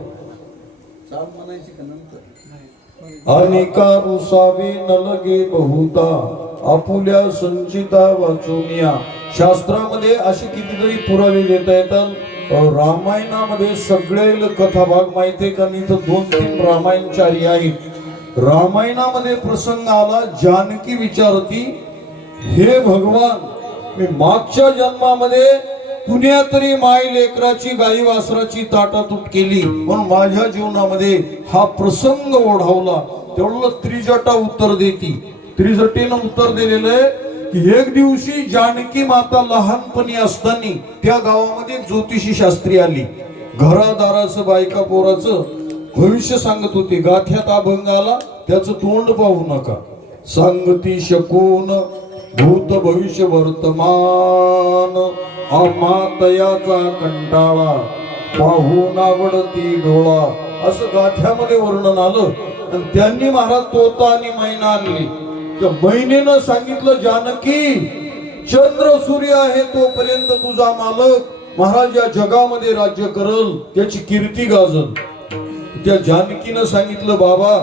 अनेका रुसावे नलगे बहुता आपुल्या संचिता वाचुनिया. शास्त्रामध्ये असे कितीतरी पुरावे देता येतात. रामायणामध्ये सगळे कथाभाग माहिती का? इथं 2-3 रामायणचारी आहेत. रामायणामध्ये प्रसंग आला, जानकी विचारती, हे भगवान, मी मागच्या जन्मामध्ये कुण्या तरी माय लेकराची गाई वासराची ताटातूट केली म्हणून माझ्या जीवनामध्ये हा प्रसंग ओढावला. तेवढं त्रिजटा उत्तर देती. त्रिजटीनं उत्तर दिलेलं आहे की एक दिवशी जानकी माता लहानपणी असताना त्या गावामध्ये एक ज्योतिषी शास्त्री आली. घरादाराचं बायका पोराचं भविष्य सांगत होते. गाठ्यात अभंग आला, त्याचं तोंड पाहू नका. सांगती शकून भूत भविष्य वर्तमान अमातयाचा कंटाळा पाहून आवडती डोळा, असं गाठ्यामध्ये वर्णन आलं. आणि त्यांनी महाराज तोता आणि मैना आणली. त्या मैनेनं सांगितलं, जानकी, चंद्र सूर्य आहे तोपर्यंत तुझा मालक महाराज या जगामध्ये राज्य करल, त्याची कीर्ती गाजल. त्या जानकीनं सांगितलं, बाबा,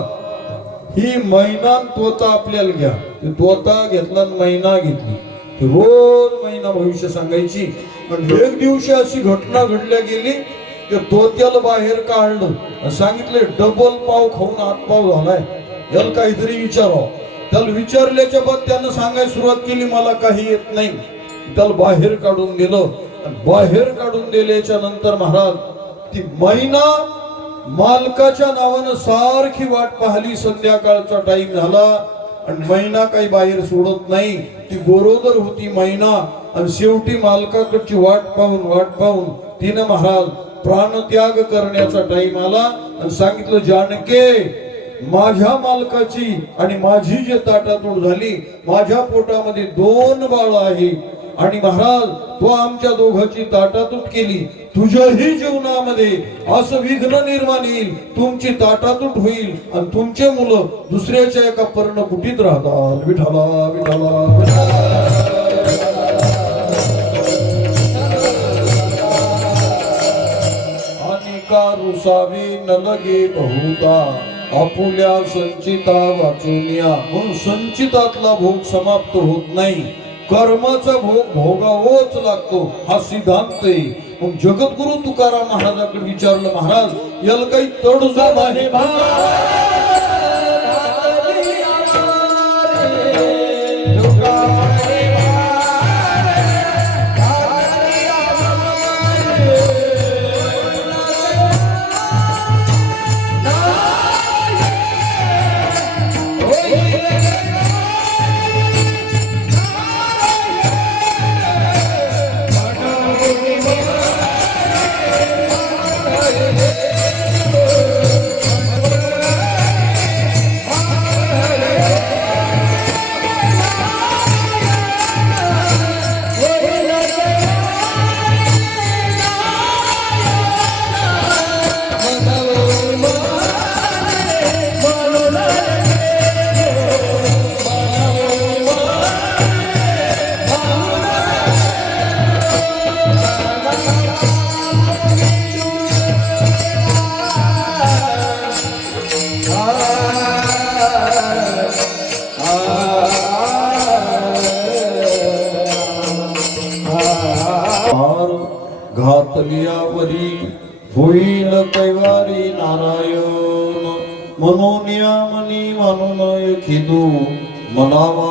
ही मैना तोता आपल्याला घ्या. ते तोता घेतला, मैना घेतली. रोज मैना भविष्य सांगायची. पण एक दिवशी अशी घटना घडल्या गेली, ते तोत्याला बाहेर काढलं, सांगितले डबल पाव खाऊन आतपाव झालाय, याला काहीतरी विचारावं. त्याला विचारल्याच्या बाद त्यानं सांगायला सुरुवात केली, मला काही येत नाही. त्याला बाहेर काढून दिलं. बाहेर काढून दिल्याच्या नंतर महाराज ती मैना मालकाच्या नावानं सारखी वाट पाहिली. संध्याकाळचा टाइम झाला आणि मैना काही बाहेर सोडत नाही. ती गोरोदर होती मैना. आणि शेवटी मालकाकडची वाट पाहून तिनं महाराज प्राणत्याग करण्याचा टाइम आला आणि सांगितलं, जानके, माझ्या मालकाची आणि माझी जे ताटातूट झाली, माझ्या पोटामध्ये 2 बाळ आहे आणि महाराज तो आमच्या दोघांची ताटातूट केली. तुझ्याही जीवनामध्ये असं विघ्न निर्माण येईल, तुमची ताटातूट होईल आणि तुमचे मुलं दुसऱ्याच्या एका पर्णकुटीत राहतात. विठाला विठाला. अनेका रुसावे नलगे बहुता आपुल्या संचिता वाचुनिया. म्हणून संचितातला भोग समाप्त होत नाही, कर्माचा भोग भोगावोच लागतो, हा सिद्धांत आहे. मग जगद्गुरु तुकाराम महाराजाकडे विचारलं, महाराज, याला काही तडजोड आहे? घातलियावरी होईल कैवारी नारायण. मनोनिया मनी म्हणून खिदू मनावा